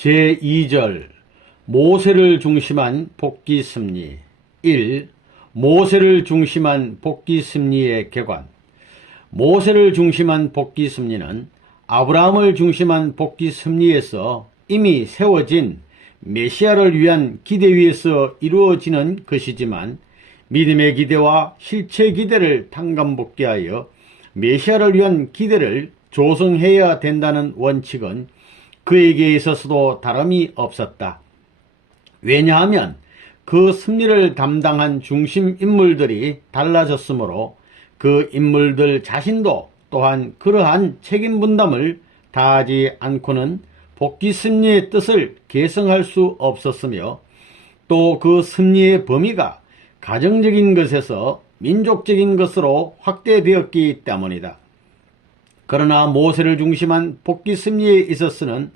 제2절 모세를 중심한 복귀 승리. 1. 모세를 중심한 복귀 승리의 객관. 모세를 중심한 복귀 승리는 아브라함을 중심한 복귀 승리에서 이미 세워진 메시아를 위한 기대 위에서 이루어지는 것이지만, 믿음의 기대와 실체 기대를 탕감복귀하여 메시아를 위한 기대를 조성해야 된다는 원칙은 그에게 있어서도 다름이 없었다. 왜냐하면 그 승리를 담당한 중심 인물들이 달라졌으므로 그 인물들 자신도 또한 그러한 책임 분담을 다하지 않고는 복귀 승리의 뜻을 계승할 수 없었으며, 또 그 승리의 범위가 가정적인 것에서 민족적인 것으로 확대되었기 때문이다. 그러나 모세를 중심한 복귀 승리에 있어서는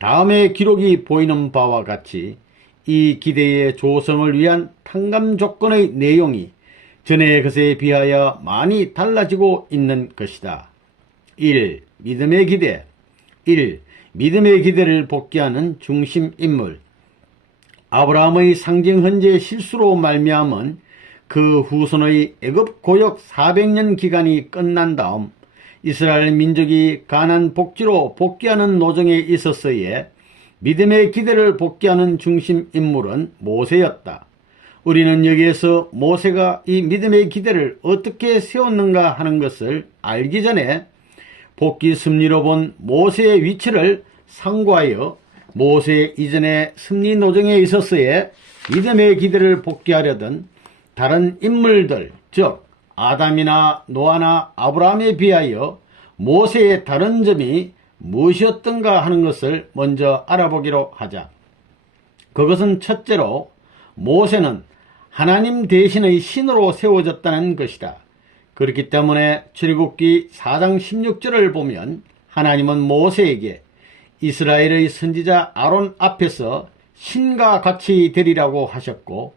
다음의 기록이 보이는 바와 같이 이 기대의 조성을 위한 탕감 조건의 내용이 전의 것에 비하여 많이 달라지고 있는 것이다. 1. 믿음의 기대. 1. 믿음의 기대를 복귀하는 중심 인물. 아브라함의 상징 현재의 실수로 말미암은 그 후손의 애굽 고역 400년 기간이 끝난 다음 이스라엘 민족이 가나안 복지로 복귀하는 노정에 있었어에 믿음의 기대를 복귀하는 중심 인물은 모세였다. 우리는 여기에서 모세가 이 믿음의 기대를 어떻게 세웠는가 하는 것을 알기 전에 복귀 승리로 본 모세의 위치를 상고하여 모세 이전의 승리 노정에 있었어에 믿음의 기대를 복귀하려던 다른 인물들, 즉 아담이나 노아나 아브라함에 비하여 모세의 다른 점이 무엇이었던가 하는 것을 먼저 알아보기로 하자. 그것은 첫째로 모세는 하나님 대신의 신으로 세워졌다는 것이다. 그렇기 때문에 출애굽기 4장 16절을 보면 하나님은 모세에게 이스라엘의 선지자 아론 앞에서 신과 같이 되리라고 하셨고,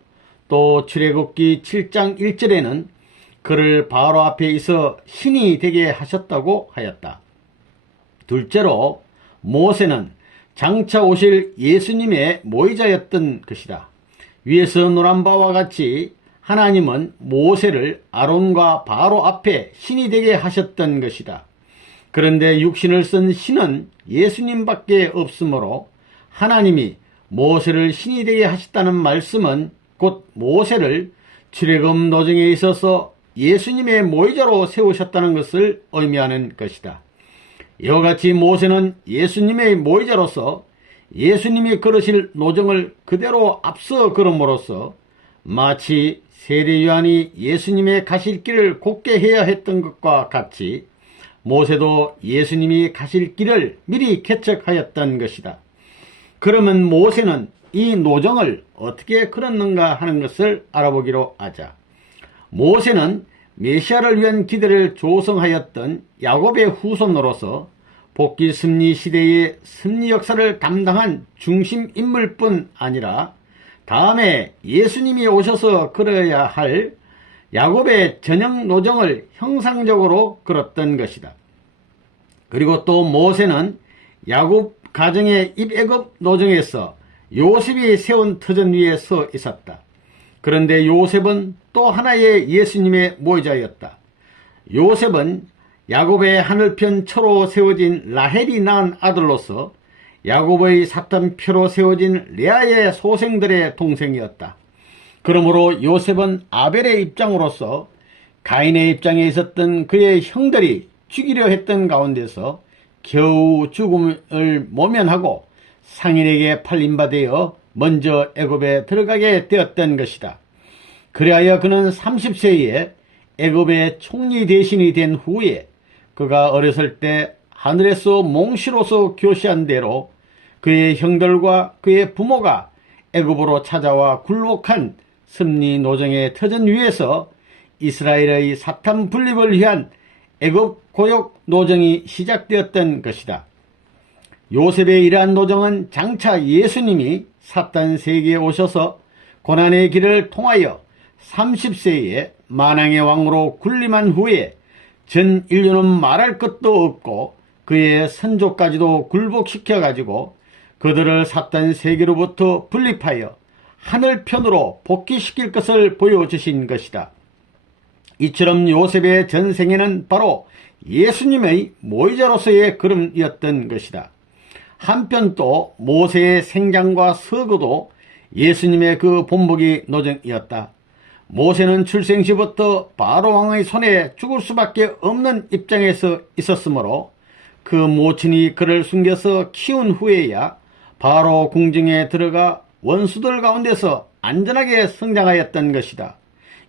또 출애굽기 7장 1절에는 그를 바로 앞에 있어 신이 되게 하셨다고 하였다. 둘째로 모세는 장차 오실 예수님의 모의자였던 것이다. 위에서 논한 바와 같이 하나님은 모세를 아론과 바로 앞에 신이 되게 하셨던 것이다. 그런데 육신을 쓴 신은 예수님밖에 없으므로 하나님이 모세를 신이 되게 하셨다는 말씀은 곧 모세를 출애굽 노정에 있어서 예수님의 모의자로 세우셨다는 것을 의미하는 것이다. 이와 같이 모세는 예수님의 모의자로서 예수님이 걸으실 노정을 그대로 앞서 걸음으로써 마치 세례 요한이 예수님의 가실 길을 곧게 해야 했던 것과 같이 모세도 예수님이 가실 길을 미리 개척하였던 것이다. 그러면 모세는 이 노정을 어떻게 걸었는가 하는 것을 알아보기로 하자. 모세는 메시아를 위한 기대를 조성하였던 야곱의 후손으로서 복귀 승리 시대의 승리 역사를 담당한 중심 인물뿐 아니라 다음에 예수님이 오셔서 걸어야 할 야곱의 전형 노정을 형상적으로 걸었던 것이다. 그리고 또 모세는 야곱 가정의 입애굽 노정에서 요셉이 세운 터전 위에 서 있었다. 그런데 요셉은 또 하나의 예수님의 모의자였다. 요셉은 야곱의 하늘편 처로 세워진 라헬이 낳은 아들로서 야곱의 사탄표로 세워진 레아의 소생들의 동생이었다. 그러므로 요셉은 아벨의 입장으로서 가인의 입장에 있었던 그의 형들이 죽이려 했던 가운데서 겨우 죽음을 모면하고 상인에게 팔림받아 먼저 애굽에 들어가게 되었던 것이다. 그리하여 그는 30세에 애굽의 총리 대신이 된 후에 그가 어렸을 때 하늘에서 몽시로서 교시한 대로 그의 형들과 그의 부모가 애굽으로 찾아와 굴복한 승리 노정의 터전 위에서 이스라엘의 사탄 분립을 위한 애굽 고역 노정이 시작되었던 것이다. 요셉의 이러한 노정은 장차 예수님이 사탄 세계에 오셔서 고난의 길을 통하여 30세에 만왕의 왕으로 군림한 후에 전 인류는 말할 것도 없고 그의 선조까지도 굴복시켜가지고 그들을 사탄 세계로부터 분립하여 하늘편으로 복귀시킬 것을 보여주신 것이다. 이처럼 요셉의 전생에는 바로 예수님의 모의자로서의 걸음이었던 것이다. 한편 또 모세의 생장과 서거도 예수님의 그 본보기 노정이었다. 모세는 출생 시부터 바로 왕의 손에 죽을 수밖에 없는 입장에서 있었으므로 그 모친이 그를 숨겨서 키운 후에야 바로 궁정에 들어가 원수들 가운데서 안전하게 성장하였던 것이다.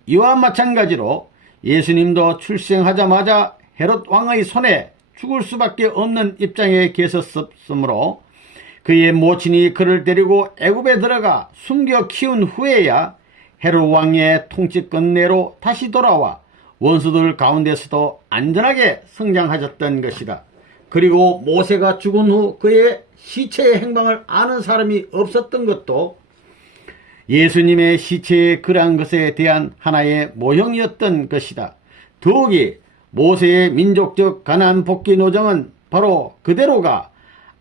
이와 마찬가지로 예수님도 출생하자마자 헤롯 왕의 손에 죽을 수밖에 없는 입장에 계셨으므로 그의 모친이 그를 데리고 애굽에 들어가 숨겨 키운 후에야 헤롯 왕의 통치권 내로 다시 돌아와 원수들 가운데서도 안전하게 성장하셨던 것이다. 그리고 모세가 죽은 후 그의 시체의 행방을 아는 사람이 없었던 것도 예수님의 시체에 그러한 것에 대한 하나의 모형이었던 것이다. 더욱이 모세의 민족적 가나안 복귀 노정은 바로 그대로가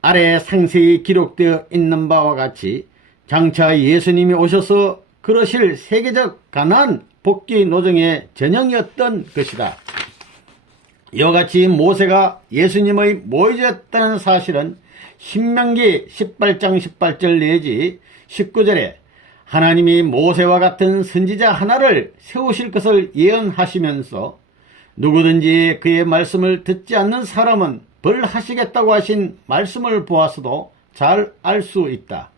아래 상세히 기록되어 있는 바와 같이 장차 예수님이 오셔서 그러실 세계적 가나안 복귀 노정의 전형이었던 것이다. 이와 같이 모세가 예수님의 모의자였다는 사실은 신명기 18장 18절 내지 19절에 하나님이 모세와 같은 선지자 하나를 세우실 것을 예언하시면서 누구든지 그의 말씀을 듣지 않는 사람은 벌하시겠다고 하신 말씀을 보아서도 잘 알 수 있다.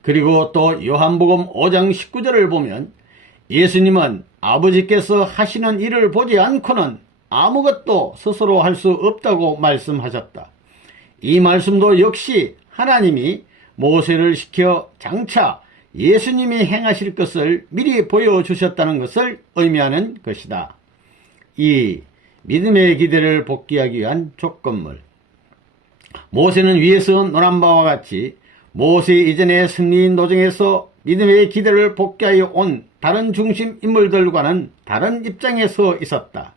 그리고 또 요한복음 5장 19절을 보면 예수님은 아버지께서 하시는 일을 보지 않고는 아무것도 스스로 할 수 없다고 말씀하셨다. 이 말씀도 역시 하나님이 모세를 시켜 장차 예수님이 행하실 것을 미리 보여주셨다는 것을 의미하는 것이다. 2. 믿음의 기대를 복귀하기 위한 조건물. 모세는 위에서 논한 바와 같이 모세 이전의 승리인 노정에서 믿음의 기대를 복귀하여 온 다른 중심 인물들과는 다른 입장에 서 있었다.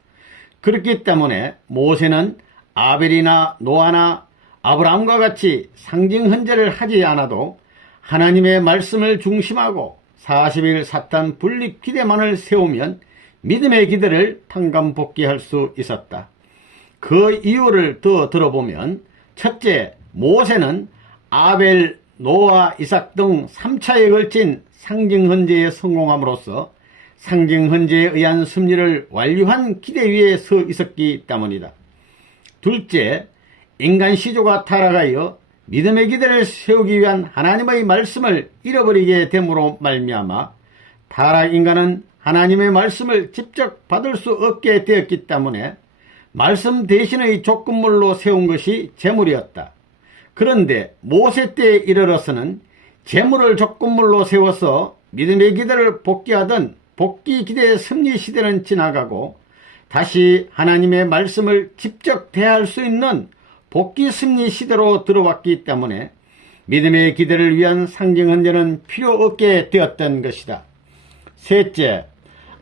그렇기 때문에 모세는 아벨이나 노아나 아브라함과 같이 상징 헌제를 하지 않아도 하나님의 말씀을 중심하고 40일 사탄 분립 기대만을 세우면 믿음의 기대를 탕감복귀할 수 있었다. 그 이유를 더 들어보면 첫째, 모세는 아벨, 노아, 이삭 등 3차에 걸친 상징 헌제에 성공함으로써 상징 헌제에 의한 승리를 완료한 기대 위에 서 있었기 때문이다. 둘째, 인간 시조가 타락하여 믿음의 기대를 세우기 위한 하나님의 말씀을 잃어버리게 됨으로 말미암아 타락 인간은 하나님의 말씀을 직접 받을 수 없게 되었기 때문에 말씀 대신의 조건물로 세운 것이 제물이었다. 그런데 모세 때에 이르러서는 제물을 조건물로 세워서 믿음의 기대를 복귀하던 복귀 기대의 승리 시대는 지나가고 다시 하나님의 말씀을 직접 대할 수 있는 복귀 승리 시대로 들어왔기 때문에 믿음의 기대를 위한 상징 헌제는 필요 없게 되었던 것이다. 셋째,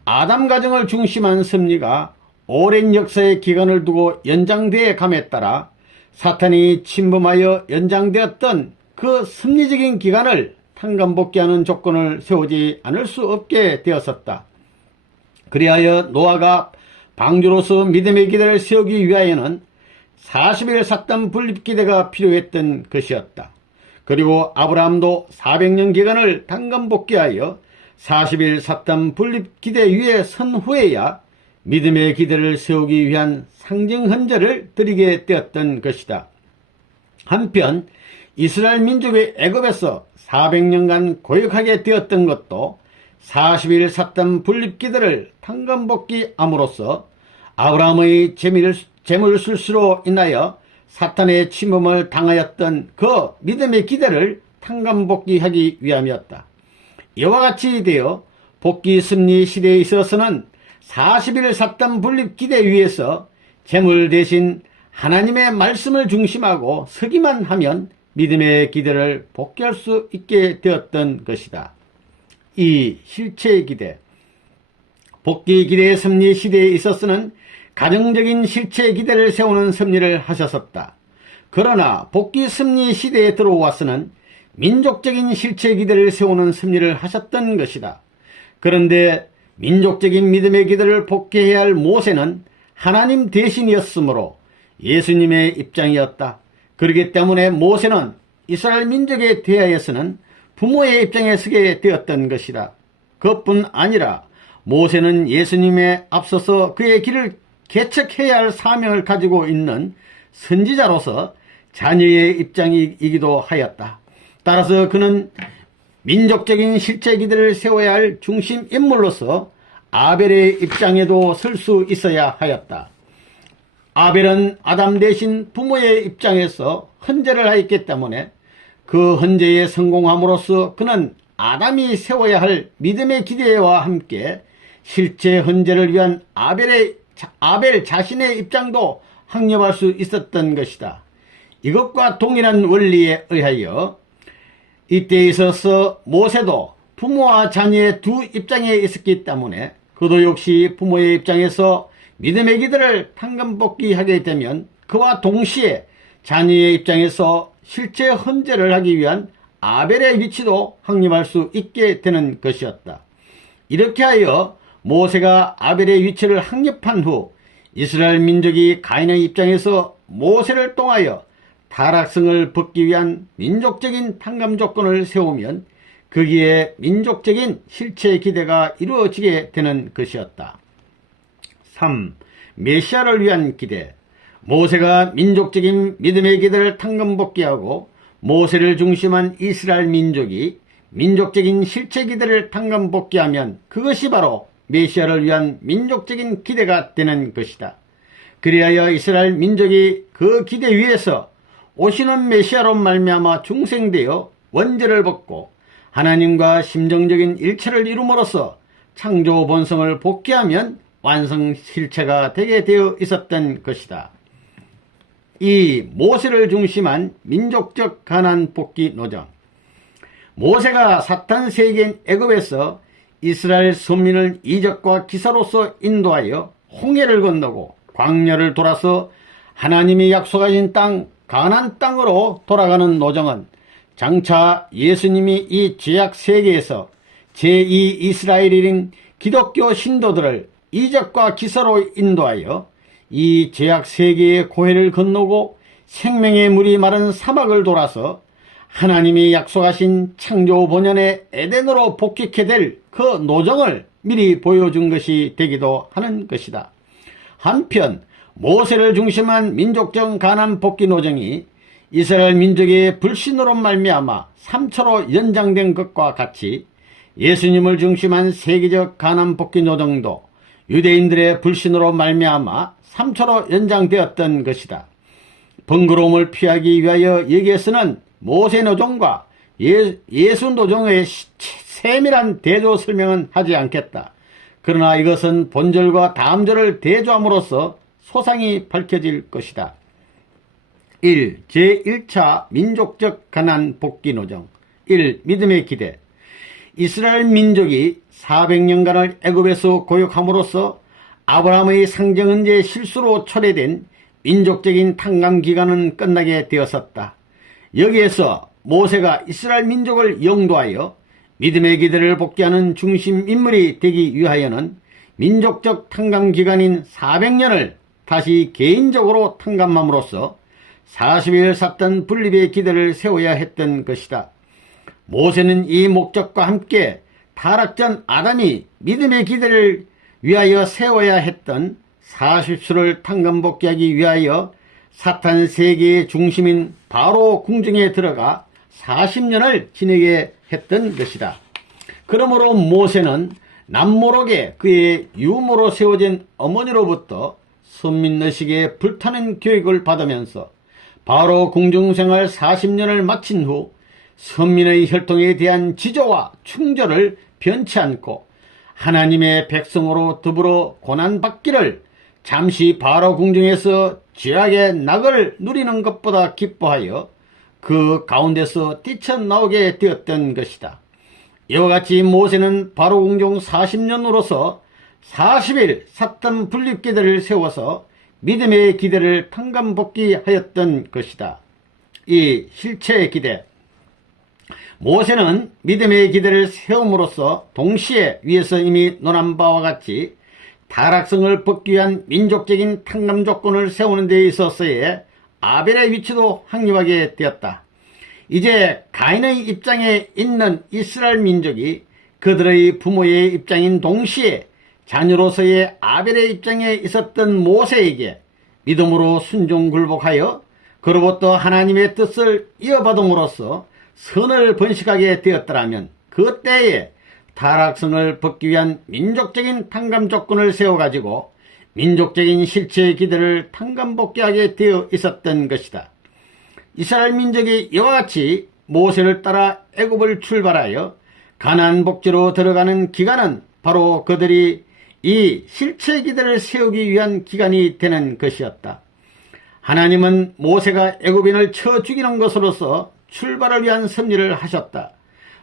아담 가정을 중심한 섭리가 오랜 역사의 기간을 두고 연장되어 감에 따라 사탄이 침범하여 연장되었던 그 섭리적인 기간을 탕감복귀하는 조건을 세우지 않을 수 없게 되었었다. 그리하여 노아가 방주로서 믿음의 기대를 세우기 위하여는 40일 사탄 분립 기대가 필요했던 것이었다. 그리고 아브라함도 400년 기간을 탕감복귀하여 40일 사탄 분립 기대 위에 선 후에야 믿음의 기대를 세우기 위한 상징 헌제를 드리게 되었던 것이다. 한편 이스라엘 민족의 애굽에서 400년간 고역하게 되었던 것도 40일 사탄 분립 기대를 탕감복귀함으로써 아브라함의 재물 술수로 인하여 사탄의 침범을 당하였던 그 믿음의 기대를 탕감복귀하기 위함이었다. 이와 같이 되어 복귀 승리 시대에 있어서는 40일 사탄 분립 기대 위에서 재물 대신 하나님의 말씀을 중심하고 서기만 하면 믿음의 기대를 복귀할 수 있게 되었던 것이다. 2. 실체의 기대. 복귀 기대의 섭리 시대에 있어서는 가정적인 실체의 기대를 세우는 섭리를 하셨었다. 그러나 복귀 섭리 시대에 들어와서는 민족적인 실체 기대를 세우는 섭리를 하셨던 것이다. 그런데 민족적인 믿음의 기대를 복귀해야 할 모세는 하나님 대신이었으므로 예수님의 입장이었다. 그렇기 때문에 모세는 이스라엘 민족에 대하여서는 부모의 입장에 서게 되었던 것이다. 그것뿐 아니라 모세는 예수님에 앞서서 그의 길을 개척해야 할 사명을 가지고 있는 선지자로서 자녀의 입장이기도 하였다. 따라서 그는 민족적인 실제 기대를 세워야 할 중심 인물로서 아벨의 입장에도 설 수 있어야 하였다. 아벨은 아담 대신 부모의 입장에서 헌재를 하였기 때문에 그 헌재에 성공함으로써 그는 아담이 세워야 할 믿음의 기대와 함께 실제 헌재를 위한 아벨 자신의 입장도 확립할 수 있었던 것이다. 이것과 동일한 원리에 의하여 이때에 있어서 모세도 부모와 자녀의 두 입장에 있었기 때문에 그도 역시 부모의 입장에서 믿음의 기대를 탕감복귀하게 되면 그와 동시에 자녀의 입장에서 실제 헌재를 하기 위한 아벨의 위치도 확립할 수 있게 되는 것이었다. 이렇게 하여 모세가 아벨의 위치를 확립한 후 이스라엘 민족이 가인의 입장에서 모세를 통하여 타락성을 벗기 위한 민족적인 탕감 조건을 세우면 거기에 민족적인 실체 기대가 이루어지게 되는 것이었다. 3. 메시아를 위한 기대. 모세가 민족적인 믿음의 기대를 탕감복귀하고 모세를 중심한 이스라엘 민족이 민족적인 실체 기대를 탕감복귀하면 그것이 바로 메시아를 위한 민족적인 기대가 되는 것이다. 그리하여 이스라엘 민족이 그 기대 위에서 오시는 메시아로 말미암아 중생되어 원죄를 벗고 하나님과 심정적인 일체를 이룸으로써 창조 본성을 복귀하면 완성 실체가 되게 되어 있었던 것이다. 이 모세를 중심한 민족적 가난 복귀 노정. 모세가 사탄 세계인 애굽에서 이스라엘 선민을 이적과 기사로서 인도하여 홍해를 건너고 광야를 돌아서 하나님이 약속하신 땅 가나안 땅으로 돌아가는 노정은 장차 예수님이 이 죄악 세계에서 제2 이스라엘인 기독교 신도들을 이적과 기사로 인도하여 이 죄악 세계의 고해를 건너고 생명의 물이 마른 사막을 돌아서 하나님이 약속하신 창조 본연의 에덴으로 복귀케 될 그 노정을 미리 보여준 것이 되기도 하는 것이다. 한편 모세를 중심한 민족적 가난 복귀 노정이 이스라엘 민족의 불신으로 말미암아 3초로 연장된 것과 같이 예수님을 중심한 세계적 가난 복귀 노정도 유대인들의 불신으로 말미암아 3초로 연장되었던 것이다. 번거로움을 피하기 위하여 여기에서는 모세 노정과 예수 노정의 세밀한 대조 설명은 하지 않겠다. 그러나 이것은 본절과 다음절을 대조함으로써 소상히 밝혀질 것이다. 1. 제1차 민족적 가난 복귀 노정. 1. 믿음의 기대. 이스라엘 민족이 400년간을 애굽에서 고역함으로써 아브라함의 상정헌재 실수로 초래된 민족적인 탕감 기간은 끝나게 되었었다. 여기에서 모세가 이스라엘 민족을 영도하여 믿음의 기대를 복귀하는 중심 인물이 되기 위하여는 민족적 탕감 기간인 400년을 다시 개인적으로 탕감함으로써 40일 샀던 분립의 기대를 세워야 했던 것이다. 모세는 이 목적과 함께 타락전 아담이 믿음의 기대를 위하여 세워야 했던 40수를 탕감복귀하기 위하여 사탄 세계의 중심인 바로 궁중에 들어가 40년을 지내게 했던 것이다. 그러므로 모세는 남모록에 그의 유모로 세워진 어머니로부터 선민의식에 불타는 교육을 받으면서 바로 궁중생활 40년을 마친 후 선민의 혈통에 대한 지조와 충조를 변치 않고 하나님의 백성으로 더불어 고난받기를 잠시 바로 궁중에서 죄악의 낙을 누리는 것보다 기뻐하여 그 가운데서 뛰쳐나오게 되었던 것이다. 이와 같이 모세는 바로 궁중 40년으로서 40일 샀던 분립기대를 세워서 믿음의 기대를 탕감복귀하였던 것이다. 이 실체의 기대. 모세는 믿음의 기대를 세움으로써 동시에 위에서 이미 논한 바와 같이 타락성을 벗기 위한 민족적인 탕감 조건을 세우는 데 있어서의 아벨의 위치도 확립하게 되었다. 이제 가인의 입장에 있는 이스라엘 민족이 그들의 부모의 입장인 동시에 자녀로서의 아벨의 입장에 있었던 모세에게 믿음으로 순종 굴복하여 그로부터 하나님의 뜻을 이어받음으로써 선을 번식하게 되었더라면 그때에 타락성을 벗기 위한 민족적인 탕감 조건을 세워가지고 민족적인 실체의 기대를 탕감벗게 하게 되어 있었던 것이다. 이스라엘 민족이 이와 같이 모세를 따라 애굽을 출발하여 가나안 복지로 들어가는 기간은 바로 그들이 이 실체 기대를 세우기 위한 기간이 되는 것이었다. 하나님은 모세가 애굽인을 쳐 죽이는 것으로서 출발을 위한 섭리를 하셨다.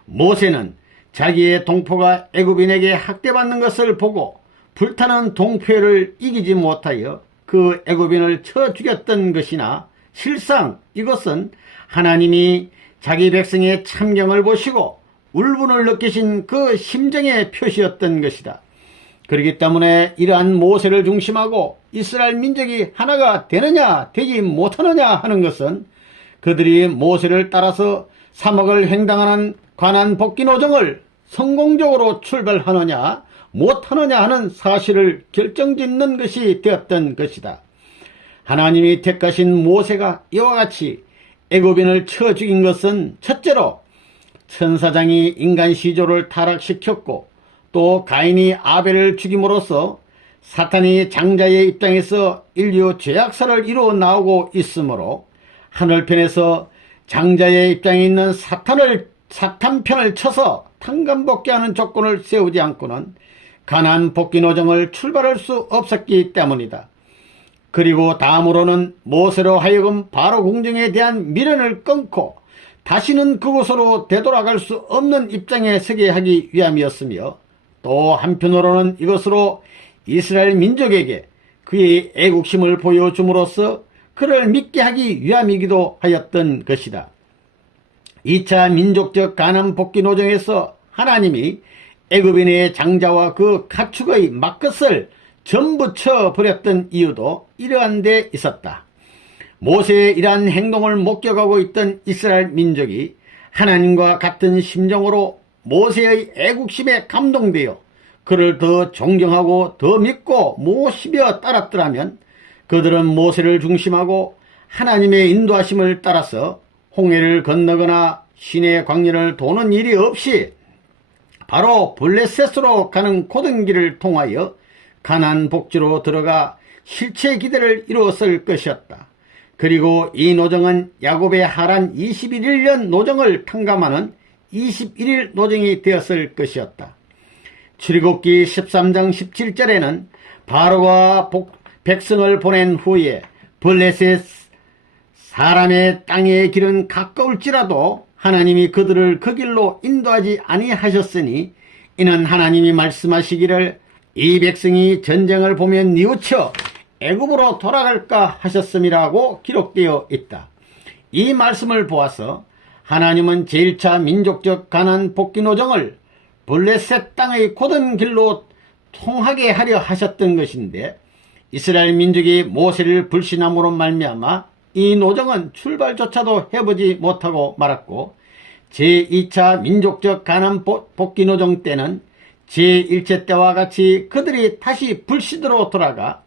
모세는 자기의 동포가 애굽인에게 학대받는 것을 보고 불타는 동표를 이기지 못하여 그 애굽인을 쳐 죽였던 것이나 실상 이것은 하나님이 자기 백성의 참경을 보시고 울분을 느끼신 그 심정의 표시였던 것이다. 그렇기 때문에 이러한 모세를 중심하고 이스라엘 민족이 하나가 되느냐 되지 못하느냐 하는 것은 그들이 모세를 따라서 사막을 횡단하는 가나안 복귀 노정을 성공적으로 출발하느냐 못하느냐 하는 사실을 결정짓는 것이 되었던 것이다. 하나님이 택하신 모세가 이와 같이 애굽인을 쳐 죽인 것은 첫째로 천사장이 인간 시조를 타락시켰고 또 가인이 아벨을 죽임으로써 사탄이 장자의 입장에서 인류 죄악사를 이루어 나오고 있으므로 하늘편에서 장자의 입장에 있는 사탄 편을 쳐서 탕감벗게 하는 조건을 세우지 않고는 가나안 복귀 노정을 출발할 수 없었기 때문이다. 그리고 다음으로는 모세로 하여금 바로 궁정에 대한 미련을 끊고 다시는 그곳으로 되돌아갈 수 없는 입장에 서게 하기 위함이었으며 또 한편으로는 이것으로 이스라엘 민족에게 그의 애국심을 보여줌으로써 그를 믿게 하기 위함이기도 하였던 것이다. 2차 민족적 가나안 복귀 노정에서 하나님이 애굽인의 장자와 그 가축의 막것을 전부 쳐버렸던 이유도 이러한 데 있었다. 모세의 이러한 행동을 목격하고 있던 이스라엘 민족이 하나님과 같은 심정으로 모세의 애국심에 감동되어 그를 더 존경하고 더 믿고 모시며 따랐더라면 그들은 모세를 중심하고 하나님의 인도하심을 따라서 홍해를 건너거나 시내 광야를 도는 일이 없이 바로 블레셋으로 가는 고든 길을 통하여 가나안 복지로 들어가 실체 기대를 이루었을 것이었다. 그리고 이 노정은 야곱의 하란 21년 노정을 탕감하는 21일 노정이 되었을 것이었다. 출애굽기 13장 17절에는 바로가 백성을 보낸 후에 블레셋 사람의 땅의 길은 가까울지라도 하나님이 그들을 그 길로 인도하지 아니하셨으니 이는 하나님이 말씀하시기를 이 백성이 전쟁을 보면 뉘우쳐 애굽으로 돌아갈까 하셨음이라고 기록되어 있다. 이 말씀을 보아서 하나님은 제1차 민족적 가나안 복귀 노정을 블레셋 땅의 고든 길로 통하게 하려 하셨던 것인데 이스라엘 민족이 모세를 불신함으로 말미암아 이 노정은 출발조차도 해보지 못하고 말았고 제2차 민족적 가나안 복귀 노정 때는 제1체 때와 같이 그들이 다시 불시드로 돌아가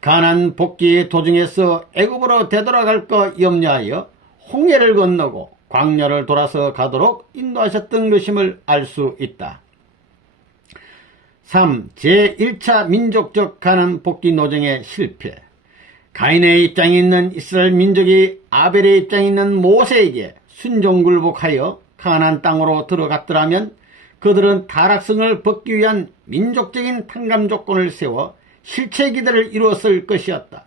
가나안 복귀의 도중에서 애굽으로 되돌아갈 것 염려하여 홍해를 건너고 광야를 돌아서 가도록 인도하셨던 것임을 알 수 있다. 3. 제1차 민족적 가나안 복귀 노정의 실패. 가인의 입장에 있는 이스라엘 민족이 아벨의 입장에 있는 모세에게 순종굴복하여 가나안 땅으로 들어갔더라면 그들은 타락성을 벗기 위한 민족적인 탕감 조건을 세워 실체 기대를 이루었을 것이었다.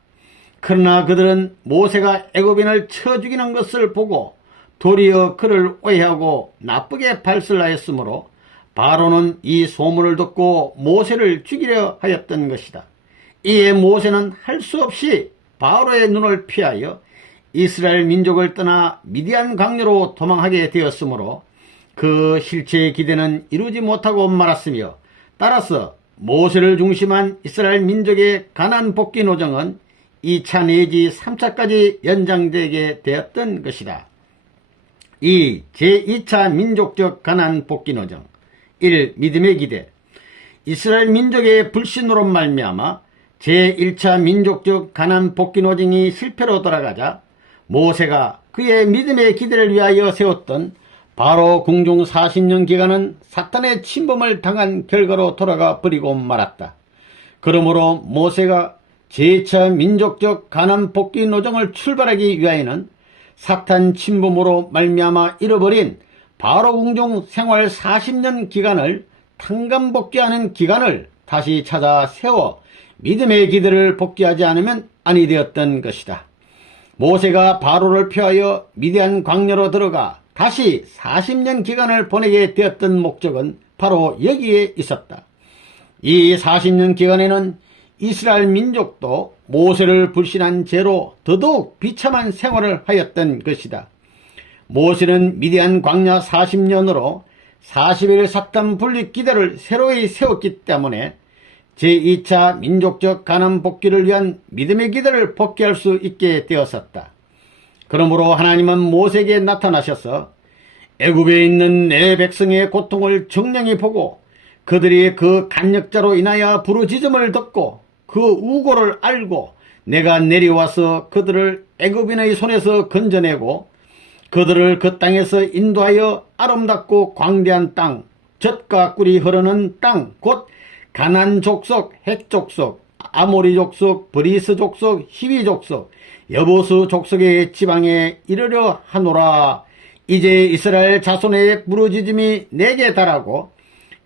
그러나 그들은 모세가 애굽인을 쳐 죽이는 것을 보고 도리어 그를 오해하고 나쁘게 발설하였으므로 바로는 이 소문을 듣고 모세를 죽이려 하였던 것이다. 이에 모세는 할 수 없이 바로의 눈을 피하여 이스라엘 민족을 떠나 미디안 광야로 도망하게 되었으므로 그 실체의 기대는 이루지 못하고 말았으며, 따라서 모세를 중심한 이스라엘 민족의 가나안 복귀 노정은 2차 내지 3차까지 연장되게 되었던 것이다. 이 제2차 민족적 가나안 복귀 노정 1. 믿음의 기대. 이스라엘 민족의 불신으로 말미암아 제1차 민족적 가나안 복귀 노정이 실패로 돌아가자 모세가 그의 믿음의 기대를 위하여 세웠던 바로 궁중 40년 기간은 사탄의 침범을 당한 결과로 돌아가 버리고 말았다. 그러므로 모세가 제2차 민족적 가나안 복귀 노정을 출발하기 위하여는 사탄 침범으로 말미암아 잃어버린 바로 궁중 생활 40년 기간을 탕감 복귀하는 기간을 다시 찾아 세워 믿음의 기대를 복귀하지 않으면 아니 되었던 것이다. 모세가 바로를 피하여 미디안 광야로 들어가 다시 40년 기간을 보내게 되었던 목적은 바로 여기에 있었다. 이 40년 기간에는 이스라엘 민족도 모세를 불신한 죄로 더더욱 비참한 생활을 하였던 것이다. 모세는 미디안 광야 40년으로 40일 사탄 분립 기대를 새로이 세웠기 때문에 제2차 민족적 가나안 복귀를 위한 믿음의 기대를 복귀할 수 있게 되었었다. 그러므로 하나님은 모세에게 나타나셔서 애굽에 있는 내 백성의 고통을 정령히 보고 그들이 그 간역자로 인하여 부르짖음을 듣고 그 우고를 알고 내가 내려와서 그들을 애굽인의 손에서 건져내고 그들을 그 땅에서 인도하여 아름답고 광대한 땅, 젖과 꿀이 흐르는 땅, 곧 가나안 족속, 헷 족속, 아모리 족속, 브리스 족속, 히위 족속, 여보스 족속의 지방에 이르려 하노라. 이제 이스라엘 자손의 부르짖음이 내게 달하고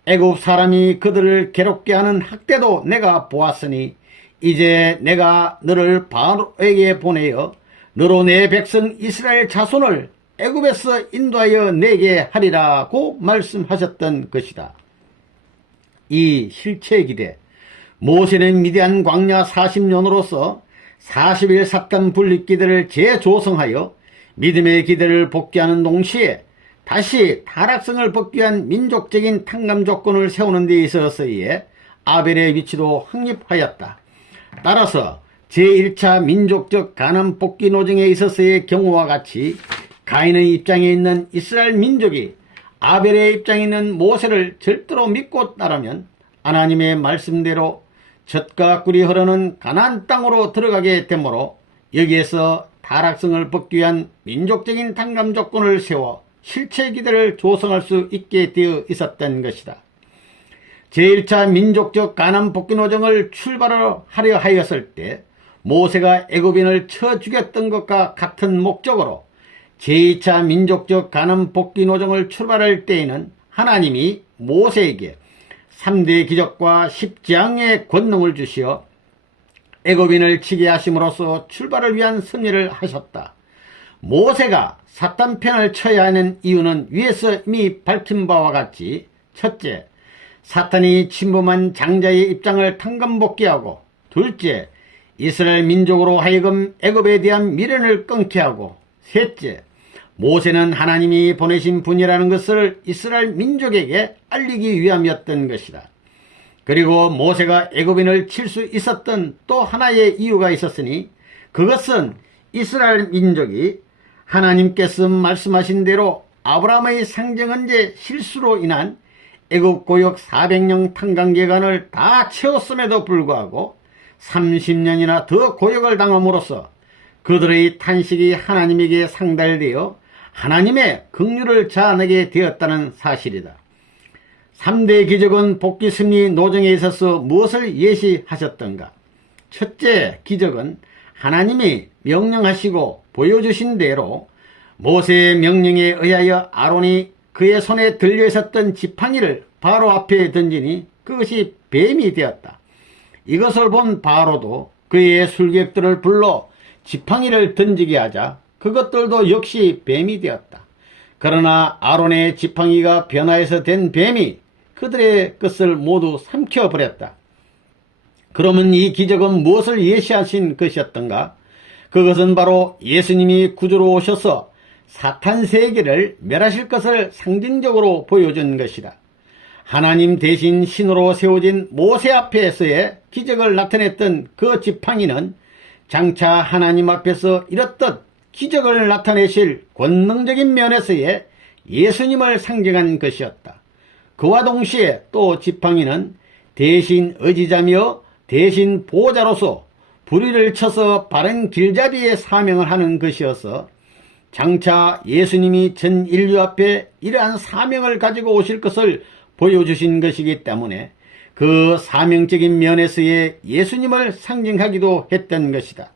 애굽 사람이 그들을 괴롭게 하는 학대도 내가 보았으니 이제 내가 너를 바로에게 보내어 너로 내 백성 이스라엘 자손을 애굽에서 인도하여 내게 하리라고 말씀하셨던 것이다. 이 실체 기대. 모세는 미디안 광야 40년으로서 40일 사탄 분립 기대를 재조성하여 믿음의 기대를 복귀하는 동시에 다시 타락성을 복귀한 민족적인 탕감 조건을 세우는 데 있어서의 아벨의 위치도 확립하였다. 따라서 제1차 민족적 가나안 복귀 노정에 있어서의 경우와 같이 가인의 입장에 있는 이스라엘 민족이 아벨의 입장에 있는 모세를 절대로 믿고 따르면 하나님의 말씀대로 젖과 꿀이 흐르는 가나안 땅으로 들어가게 되므로 여기에서 타락성을 복귀 위한 민족적인 탕감 조건을 세워 실체 기대를 조성할 수 있게 되어 있었던 것이다. 제1차 민족적 가나안 복귀 노정을 출발하려 하였을 때 모세가 애굽인을 쳐 죽였던 것과 같은 목적으로 제2차 민족적 가나안 복귀 노정을 출발할 때에는 하나님이 모세에게 3대 기적과 10재앙의 권능을 주시어 애굽인을 치게 하심으로써 출발을 위한 승리를 하셨다. 모세가 사탄 편을 쳐야 하는 이유는 위에서 이미 밝힌 바와 같이 첫째, 사탄이 침범한 장자의 입장을 탕감복귀하고 둘째, 이스라엘 민족으로 하여금 애굽에 대한 미련을 끊게 하고 셋째, 모세는 하나님이 보내신 분이라는 것을 이스라엘 민족에게 알리기 위함이었던 것이다. 그리고 모세가 애굽인을 칠 수 있었던 또 하나의 이유가 있었으니 그것은 이스라엘 민족이 하나님께서 말씀하신 대로 아브라함의 상정언제 실수로 인한 애굽 고역 400년 탕감기간을 다 채웠음에도 불구하고 30년이나 더 고역을 당함으로써 그들의 탄식이 하나님에게 상달되어 하나님의 긍휼을 자아내게 되었다는 사실이다. 3대 기적은 복귀 승리 노정에 있어서 무엇을 예시하셨던가? 첫째 기적은 하나님이 명령하시고 보여주신 대로 모세의 명령에 의하여 아론이 그의 손에 들려 있었던 지팡이를 바로 앞에 던지니 그것이 뱀이 되었다. 이것을 본 바로도 그의 술객들을 불러 지팡이를 던지게 하자 그것들도 역시 뱀이 되었다. 그러나 아론의 지팡이가 변화해서 된 뱀이 그들의 것을 모두 삼켜버렸다. 그러면 이 기적은 무엇을 예시하신 것이었던가? 그것은 바로 예수님이 구주로 오셔서 사탄 세계를 멸하실 것을 상징적으로 보여준 것이다. 하나님 대신 신으로 세워진 모세 앞에서의 기적을 나타냈던 그 지팡이는 장차 하나님 앞에서 이렇듯 기적을 나타내실 권능적인 면에서의 예수님을 상징한 것이었다. 그와 동시에 또 지팡이는 대신 의지자며 대신 보호자로서 부리를 쳐서 바른 길잡이의 사명을 하는 것이어서 장차 예수님이 전 인류 앞에 이러한 사명을 가지고 오실 것을 보여주신 것이기 때문에 그 사명적인 면에서의 예수님을 상징하기도 했던 것이다.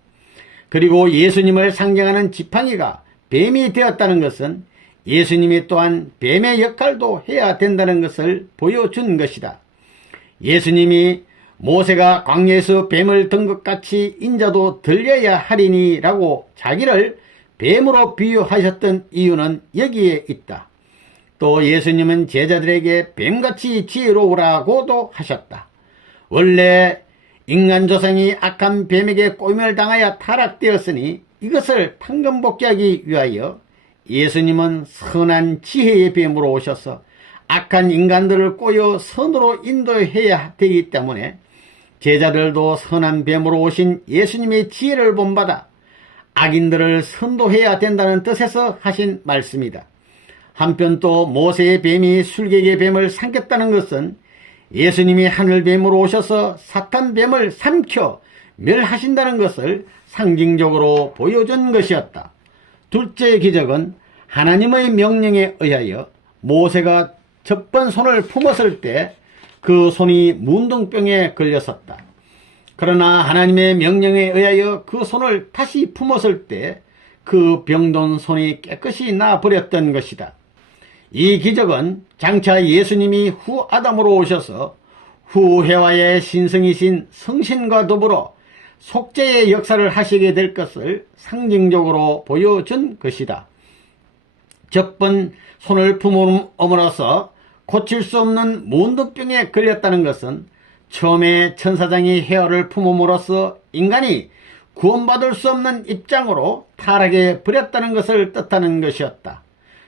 그리고 예수님을 상징하는 지팡이가 뱀이 되었다는 것은 예수님이 또한 뱀의 역할도 해야 된다는 것을 보여준 것이다. 예수님이 모세가 광야에서 뱀을 든 것 같이 인자도 들려야 하리니 라고 자기를 뱀으로 비유하셨던 이유는 여기에 있다. 또 예수님은 제자들에게 뱀같이 지혜로우라고도 하셨다. 원래 인간 조상이 악한 뱀에게 꼬임을 당하여 타락되었으니 이것을 판금복귀하기 위하여 예수님은 선한 지혜의 뱀으로 오셔서 악한 인간들을 꼬여 선으로 인도해야 되기 때문에 제자들도 선한 뱀으로 오신 예수님의 지혜를 본받아 악인들을 선도해야 된다는 뜻에서 하신 말씀이다. 한편 또 모세의 뱀이 술객의 뱀을 삼켰다는 것은 예수님이 하늘뱀으로 오셔서 사탄 뱀을 삼켜 멸하신다는 것을 상징적으로 보여준 것이었다. 둘째 기적은 하나님의 명령에 의하여 모세가 첫 번 손을 품었을 때 그 손이 문둥병에 걸렸었다. 그러나 하나님의 명령에 의하여 그 손을 다시 품었을 때 그 병든 손이 깨끗이 나아버렸던 것이다. 이 기적은 장차 예수님이 후 아담으로 오셔서 후해와의 신성이신 성신과 더불어 속죄의 역사를 하시게 될 것을 상징적으로 보여준 것이다. 첫 번 손을 품음으로써 고칠 수 없는 문둥병에 걸렸다는 것은 처음에 천사장이 헤어를 품음으로써 인간이 구원받을 수 없는 입장으로 타락해 버렸다는 것을 뜻하는 것이었다.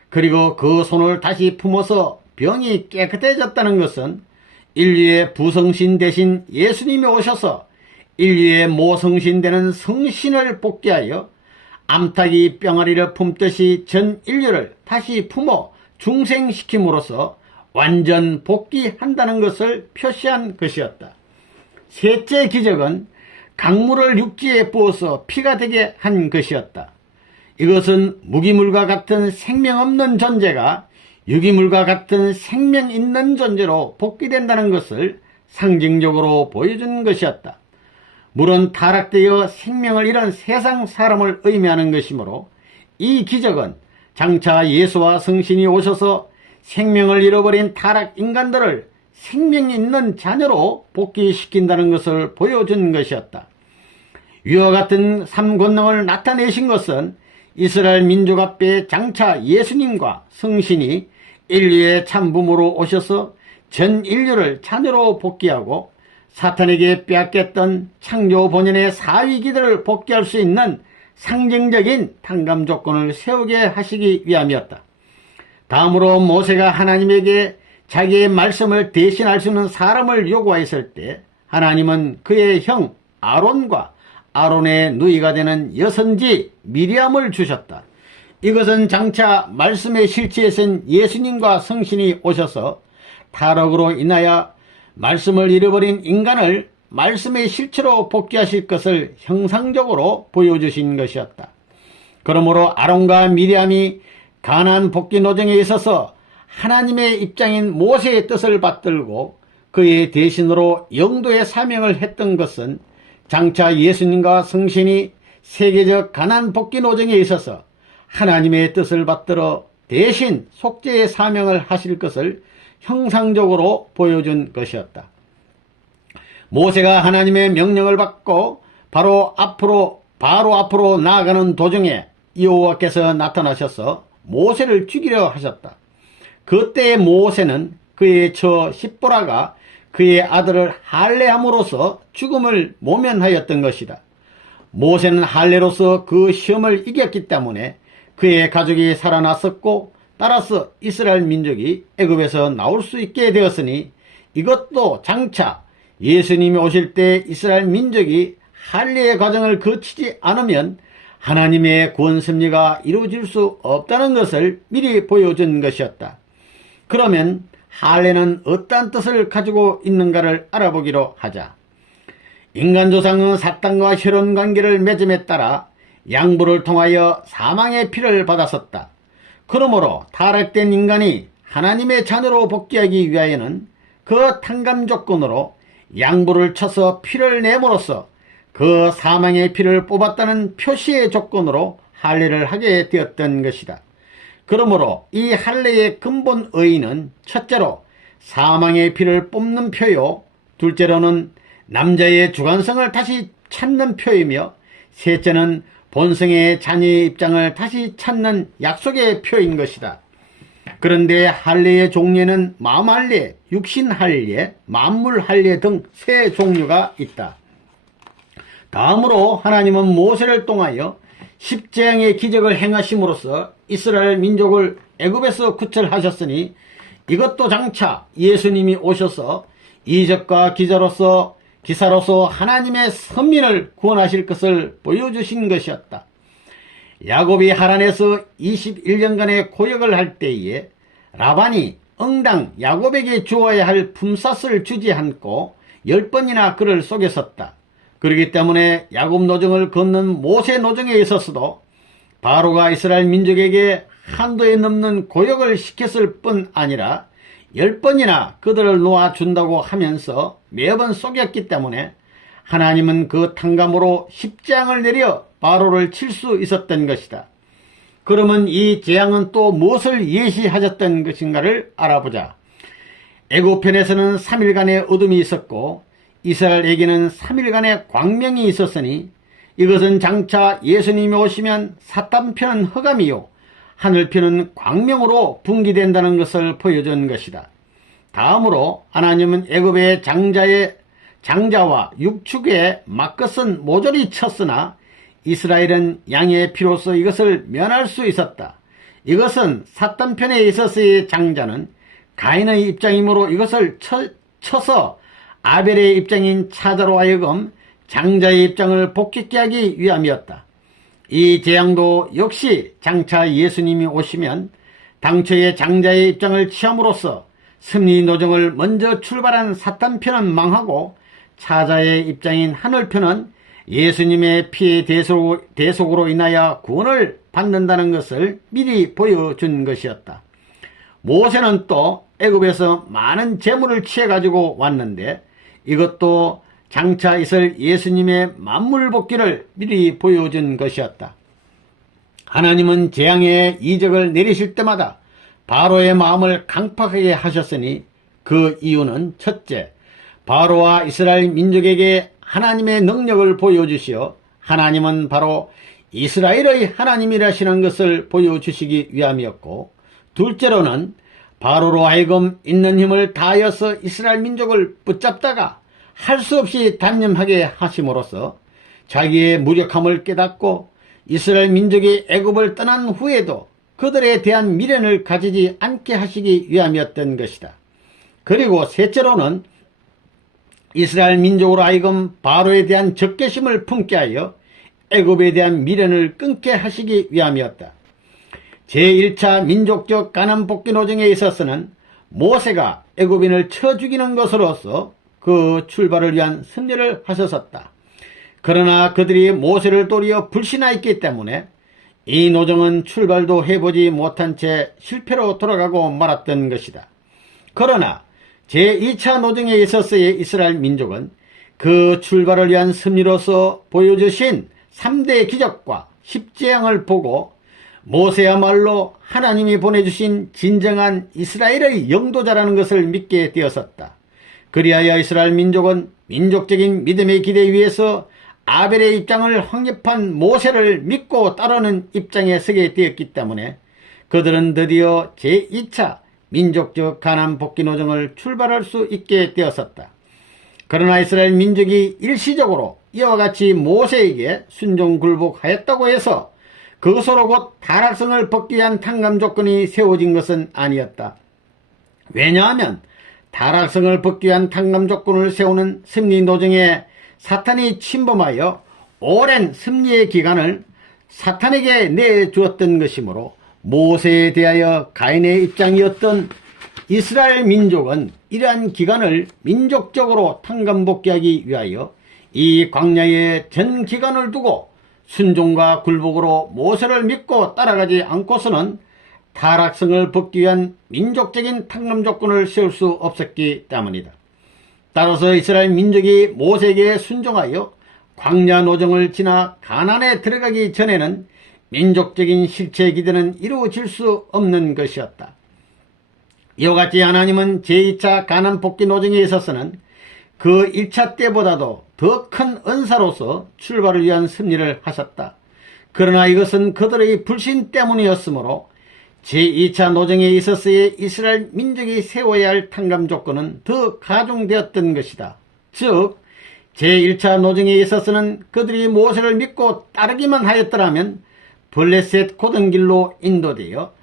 그리고 그 손을 다시 품어서 병이 깨끗해졌다는 것은 인류의 부성신 대신 예수님이 오셔서 인류의 모성신 되는 성신을 복귀하여 암탉이 병아리를 품듯이 전 인류를 다시 품어 중생시킴으로써 완전 복귀한다는 것을 표시한 것이었다. 셋째 기적은 강물을 육지에 부어서 피가 되게 한 것이었다. 이것은 무기물과 같은 생명 없는 존재가 유기물과 같은 생명 있는 존재로 복귀된다는 것을 상징적으로 보여준 것이었다. 물은 타락되어 생명을 잃은 세상 사람을 의미하는 것이므로 이 기적은 장차 예수와 성신이 오셔서 생명을 잃어버린 타락 인간들을 생명 있는 자녀로 복귀시킨다는 것을 보여준 것이었다. 위와 같은 삶 권능을 나타내신 것은 이스라엘 민족 앞에 장차 예수님과 성신이 인류의 참부모로 오셔서 전 인류를 자녀로 복귀하고 사탄에게 빼앗겼던 창조 본연의 사위기들을 복귀할 수 있는 상징적인 탕감 조건을 세우게 하시기 위함이었다. 다음으로 모세가 하나님에게 자기의 말씀을 대신할 수 있는 사람을 요구하였을 때 하나님은 그의 형 아론과 아론의 누이가 되는 여선지 미리암을 주셨다. 이것은 장차 말씀의 실체에 선 예수님과 성신이 오셔서 타락으로 인하여 말씀을 잃어버린 인간을 말씀의 실체로 복귀하실 것을 형상적으로 보여주신 것이었다. 그러므로 아론과 미리암이 가나안 복귀 노정에 있어서 하나님의 입장인 모세의 뜻을 받들고 그의 대신으로 영도의 사명을 했던 것은 장차 예수님과 성신이 세계적 가나안 복귀 노정에 있어서 하나님의 뜻을 받들어 대신 속죄의 사명을 하실 것을 형상적으로 보여준 것이었다. 모세가 하나님의 명령을 받고 바로 앞으로 나아가는 도중에 여호와께서 나타나셔서 모세를 죽이려 하셨다. 그때의 모세는 그의 처 십보라가 그의 아들을 할례함으로써 죽음을 모면하였던 것이다. 모세는 할례로서 그 시험을 이겼기 때문에 그의 가족이 살아났었고 따라서 이스라엘 민족이 애굽에서 나올 수 있게 되었으니 이것도 장차 예수님이 오실 때 이스라엘 민족이 할례의 과정을 거치지 않으면 하나님의 구원 섭리가 이루어질 수 없다는 것을 미리 보여준 것이었다. 그러면 할례는 어떠한 뜻을 가지고 있는가를 알아보기로 하자. 인간 조상은 사탄과 혈연 관계를 맺음에 따라 양부를 통하여 사망의 피를 받았었다. 그러므로 타락된 인간이 하나님의 자녀로 복귀하기 위하여는 그 탕감 조건으로 양부를 쳐서 피를 내므로써 그 사망의 피를 뽑았다는 표시의 조건으로 할례를 하게 되었던 것이다. 그러므로 이 할례의 근본 의의는 첫째로 사망의 피를 뽑는 표요, 둘째로는 남자의 주관성을 다시 찾는 표이며 셋째는 본성의 자녀의 입장을 다시 찾는 약속의 표인 것이다. 그런데 할례의 종류는 마음할례, 육신할례, 만물할례 등 세 종류가 있다. 다음으로 하나님은 모세를 통하여 십재앙의 기적을 행하심으로써 이스라엘 민족을 애굽에서 구출하셨으니 이것도 장차 예수님이 오셔서 이적과 기사로서 하나님의 선민을 구원하실 것을 보여주신 것이었다. 야곱이 하란에서 21년간의 고역을 할 때에 라반이 응당 야곱에게 주어야 할 품삯을 주지 않고 10번이나 그를 속였었다. 그렇기 때문에 야곱 노정을 걷는 모세 노정에 있어서도 바로가 이스라엘 민족에게 한도에 넘는 고역을 시켰을 뿐 아니라 10번이나 그들을 놓아준다고 하면서 매번 속였기 때문에 하나님은 그 탕감으로 십재앙을 내려 바로를 칠 수 있었던 것이다. 그러면 이 재앙은 또 무엇을 예시하셨던 것인가를 알아보자. 애굽편에서는 3일간의 어둠이 있었고 이스라엘에게는 3일간의 광명이 있었으니 이것은 장차 예수님이 오시면 사탄편은 흑암이요 하늘편은 광명으로 분기된다는 것을 보여준 것이다. 다음으로 하나님은 애굽의 장자와 육축에 막것은 모조리 쳤으나 이스라엘은 양의 피로서 이것을 면할 수 있었다. 이것은 사탄편에 있어서의 장자는 가인의 입장이므로 이것을 쳐서 아벨의 입장인 차자로 하여금 장자의 입장을 복귀케 하기 위함이었다. 이 재앙도 역시 장차 예수님이 오시면 당초의 장자의 입장을 취함으로써 승리 노정을 먼저 출발한 사탄편은 망하고 차자의 입장인 하늘편은 예수님의 피의 대속으로 인하여 구원을 받는다는 것을 미리 보여준 것이었다. 모세는 또 애굽에서 많은 재물을 취해가지고 왔는데 이것도 장차 있을 예수님의 만물 복귀를 미리 보여준 것이었다. 하나님은 재앙의 이적을 내리실 때마다 바로의 마음을 강팍하게 하셨으니 그 이유는 첫째, 바로와 이스라엘 민족에게 하나님의 능력을 보여주시어 하나님은 바로 이스라엘의 하나님이라시는 것을 보여주시기 위함이었고, 둘째로는 바로로 하여금 있는 힘을 다하여서 이스라엘 민족을 붙잡다가 할 수 없이 단념하게 하심으로써 자기의 무력함을 깨닫고 이스라엘 민족이 애굽을 떠난 후에도 그들에 대한 미련을 가지지 않게 하시기 위함이었던 것이다. 그리고 셋째로는 이스라엘 민족으로 하여금 바로에 대한 적개심을 품게 하여 애굽에 대한 미련을 끊게 하시기 위함이었다. 제1차 민족적 가난 복귀 노정에 있어서는 모세가 애굽인을 쳐 죽이는 것으로서 그 출발을 위한 섭리를 하셨었다. 그러나 그들이 모세를 도리어 불신하였기 때문에 이 노정은 출발도 해보지 못한 채 실패로 돌아가고 말았던 것이다. 그러나 제2차 노정에 있어서의 이스라엘 민족은 그 출발을 위한 섭리로서 보여주신 3대 기적과 십재앙을 보고 모세야말로 하나님이 보내주신 진정한 이스라엘의 영도자라는 것을 믿게 되었었다. 그리하여 이스라엘 민족은 민족적인 믿음의 기대 위에서 아벨의 입장을 확립한 모세를 믿고 따르는 입장에 서게 되었기 때문에 그들은 드디어 제2차 민족적 가난 복귀 노정을 출발할 수 있게 되었었다. 그러나 이스라엘 민족이 일시적으로 이와 같이 모세에게 순종 굴복하였다고 해서 그것으로 곧 타락성을 벗기 위한 탕감 조건이 세워진 것은 아니었다. 왜냐하면 타락성을 벗기 위한 탕감 조건을 세우는 승리 노정에 사탄이 침범하여 오랜 승리의 기간을 사탄에게 내주었던 것이므로 모세에 대하여 가인의 입장이었던 이스라엘 민족은 이러한 기간을 민족적으로 탕감복귀하기 위하여 이 광야의 전 기간을 두고 순종과 굴복으로 모세를 믿고 따라가지 않고서는 타락성을 벗기 위한 민족적인 탕감 조건을 세울 수 없었기 때문이다. 따라서 이스라엘 민족이 모세에게 순종하여 광야 노정을 지나 가나안에 들어가기 전에는 민족적인 실체 기대는 이루어질 수 없는 것이었다. 이와 같이 하나님은 제2차 가나안 복귀 노정에 있어서는 그 1차 때보다도 더 큰 은사로서 출발을 위한 승리를 하셨다. 그러나 이것은 그들의 불신 때문이었으므로 제2차 노정에 있어서의 이스라엘 민족이 세워야 할 탕감 조건은 더 가중되었던 것이다. 즉 제1차 노정에 있어서는 그들이 모세를 믿고 따르기만 하였더라면 블레셋 고등길로 인도되어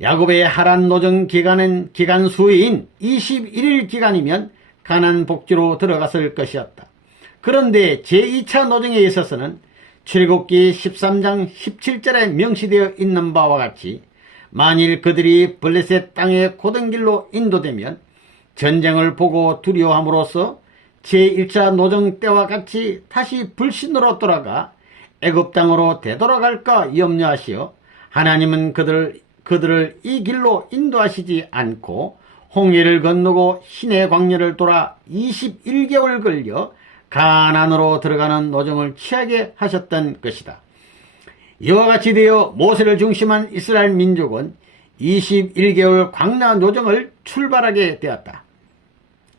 야곱의 하란 노정 기간 수인 21일 기간이면 가나안 복지로 들어갔을 것이었다. 그런데 제2차 노정에 있어서는 출애굽기 13장 17절에 명시되어 있는 바와 같이 만일 그들이 블레셋 땅의 고등길로 인도되면 전쟁을 보고 두려워함으로써 제1차 노정 때와 같이 다시 불신으로 돌아가 애굽 땅으로 되돌아갈까 염려하시어 하나님은 그들을 이 길로 인도하시지 않고 홍해를 건너고 시내 광야를 돌아 21개월 걸려 가나안으로 들어가는 노정을 취하게 하셨던 것이다. 이와 같이 되어 모세를 중심한 이스라엘 민족은 21개월 광야 노정을 출발하게 되었다.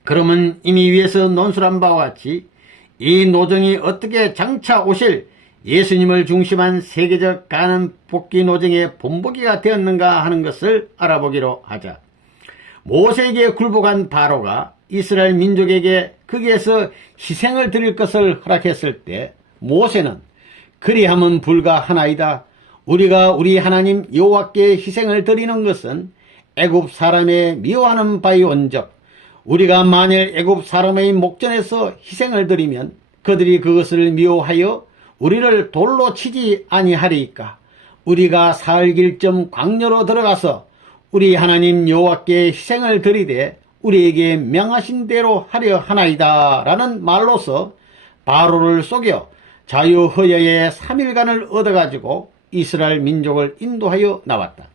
그러면 이미 위에서 논술한 바와 같이 이 노정이 어떻게 장차 오실 예수님을 중심한 세계적 가나안 복귀 노정의 본보기가 되었는가 하는 것을 알아보기로 하자. 모세에게 굴복한 바로가 이스라엘 민족에게 거기에서 희생을 드릴 것을 허락했을 때 모세는 그리함은 불가하나이다. 우리가 우리 하나님 여호와께 희생을 드리는 것은 애굽 사람의 미워하는 바이온즉 우리가 만일 애굽 사람의 목전에서 희생을 드리면 그들이 그것을 미워하여 우리를 돌로 치지 아니하리이까. 우리가 살길점 광야로 들어가서 우리 하나님 여호와께 희생을 드리되 우리에게 명하신 대로 하려 하나이다 라는 말로서 바로를 속여 자유허여의 3일간을 얻어가지고 이스라엘 민족을 인도하여 나왔다.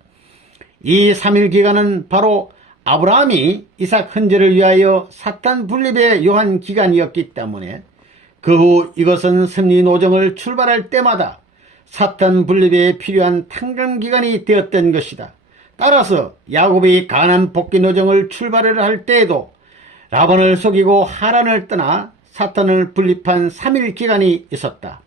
이 3일 기간은 바로 아브라함이 이삭 헌제를 위하여 사탄 분립에 요한 기간이었기 때문에 그 후 이것은 승리 노정을 출발할 때마다 사탄 분립에 필요한 탕감 기간이 되었던 것이다. 따라서 야곱이 가나안 복귀 노정을 출발을 할 때에도 라반을 속이고 하란을 떠나 사탄을 분립한 3일 기간이 있었다.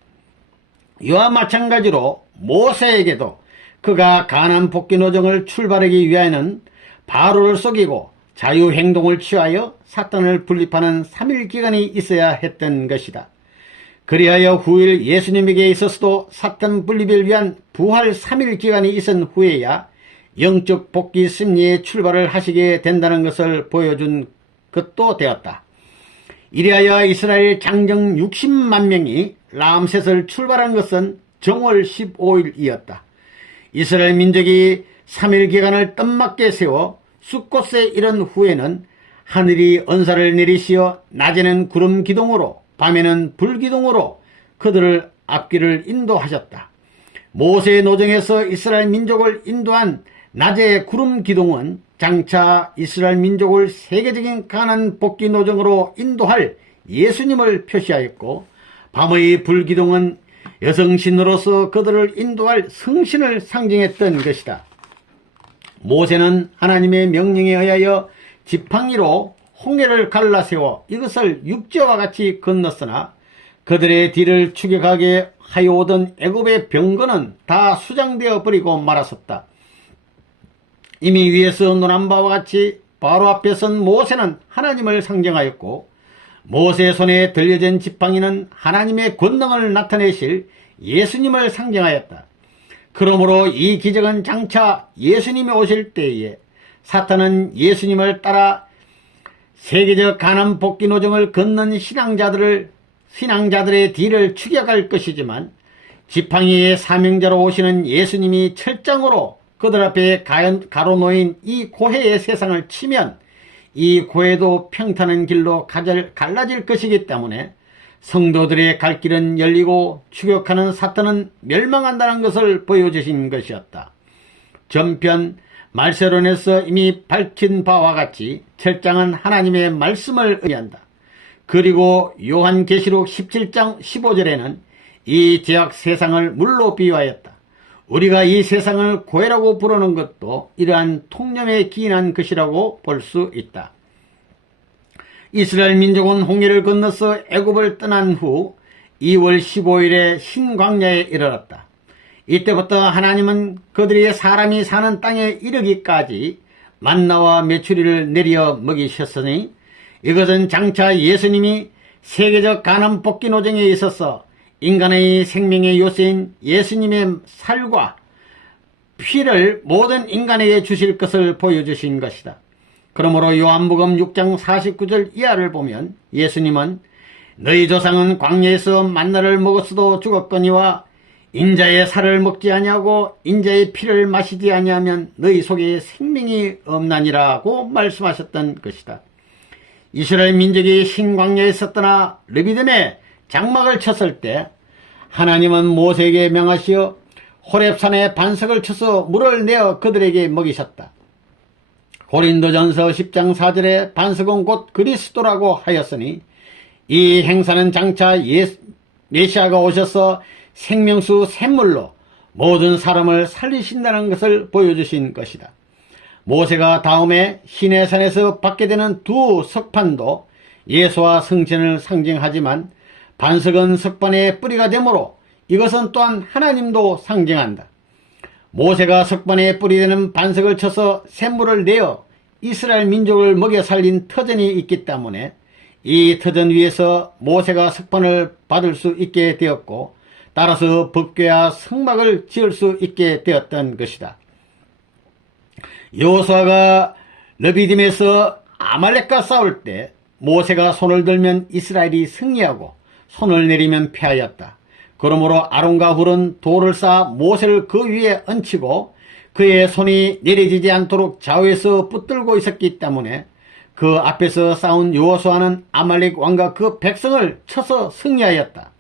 이와 마찬가지로 모세에게도 그가 가나안 복귀 노정을 출발하기 위하여는 바로를 속이고 자유행동을 취하여 사탄을 분립하는 3일 기간이 있어야 했던 것이다. 그리하여 후일 예수님에게 있어서도 사탄 분립을 위한 부활 3일 기간이 있은 후에야 영적 복귀 승리의 출발을 하시게 된다는 것을 보여준 것도 되었다. 이리하여 이스라엘 장정 60만 명이 람셋을 출발한 것은 정월 15일이었다. 이스라엘 민족이 3일 기간을 뜻맞게 세워 숫곳에 이른 후에는 하늘이 언사를 내리시어 낮에는 구름 기둥으로 밤에는 불 기둥으로 그들을 앞길을 인도하셨다. 모세의 노정에서 이스라엘 민족을 인도한 낮의 구름 기둥은 장차 이스라엘 민족을 세계적인 가나안 복귀 노정으로 인도할 예수님을 표시하였고 밤의 불 기둥은 여성신으로서 그들을 인도할 성신을 상징했던 것이다. 모세는 하나님의 명령에 의하여 지팡이로 홍해를 갈라세워 이것을 육지와 같이 건넜으나 그들의 뒤를 추격하게 하여오던 애굽의 병거는 다 수장되어 버리고 말았었다. 이미 위에서 논한 바와 같이 바로 앞에 선 모세는 하나님을 상징하였고 모세의 손에 들려진 지팡이는 하나님의 권능을 나타내실 예수님을 상징하였다. 그러므로 이 기적은 장차 예수님이 오실 때에 사탄은 예수님을 따라 세계적 가난 복귀 노정을 걷는 신앙자들의 뒤를 추격할 것이지만 지팡이의 사명자로 오시는 예수님이 철장으로 그들 앞에 가로놓인 이 고해의 세상을 치면 이 고해도 평탄한 길로 갈라질 것이기 때문에 성도들의 갈 길은 열리고 추격하는 사탄은 멸망한다는 것을 보여주신 것이었다. 전편 말세론에서 이미 밝힌 바와 같이 철장은 하나님의 말씀을 의미한다. 그리고 요한계시록 17장 15절에는 이 죄악 세상을 물로 비유하였다. 우리가 이 세상을 고해라고 부르는 것도 이러한 통념에 기인한 것이라고 볼 수 있다. 이스라엘 민족은 홍해를 건너서 애굽을 떠난 후 2월 15일에 신광야에 이르렀다. 이때부터 하나님은 그들이 사람이 사는 땅에 이르기까지 만나와 메추리를 내려 먹이셨으니 이것은 장차 예수님이 세계적 가난 복귀 노정에 있어서 인간의 생명의 요새인 예수님의 살과 피를 모든 인간에게 주실 것을 보여주신 것이다. 그러므로 요한복음 6장 49절 이하를 보면 예수님은 너희 조상은 광야에서 만나를 먹었어도 죽었거니와 인자의 살을 먹지 아니하고 인자의 피를 마시지 아니하면 너희 속에 생명이 없나니라고 말씀하셨던 것이다. 이스라엘 민족이 신광야에 있었더나 르비딤에 장막을 쳤을 때 하나님은 모세에게 명하시어 호렙산에 반석을 쳐서 물을 내어 그들에게 먹이셨다. 고린도전서 10장 4절에 반석은 곧 그리스도라고 하였으니 이 행사는 장차 메시아가 오셔서 생명수 샘물로 모든 사람을 살리신다는 것을 보여주신 것이다. 모세가 다음에 시내산에서 받게 되는 두 석판도 예수와 성신을 상징하지만 반석은 석반의 뿌리가 되므로 이것은 또한 하나님도 상징한다. 모세가 석반의 뿌리 되는 반석을 쳐서 샘물을 내어 이스라엘 민족을 먹여 살린 터전이 있기 때문에 이 터전 위에서 모세가 석반을 받을 수 있게 되었고 따라서 법궤와 성막을 지을 수 있게 되었던 것이다. 여호수아가 르비딤에서 아말렉과 싸울 때 모세가 손을 들면 이스라엘이 승리하고 손을 내리면 패하였다. 그러므로 아론과 훌은 돌을 쌓아 모세를 그 위에 얹히고 그의 손이 내려지지 않도록 좌우에서 붙들고 있었기 때문에 그 앞에서 싸운 여호수아는 아말렉 왕과 그 백성을 쳐서 승리하였다.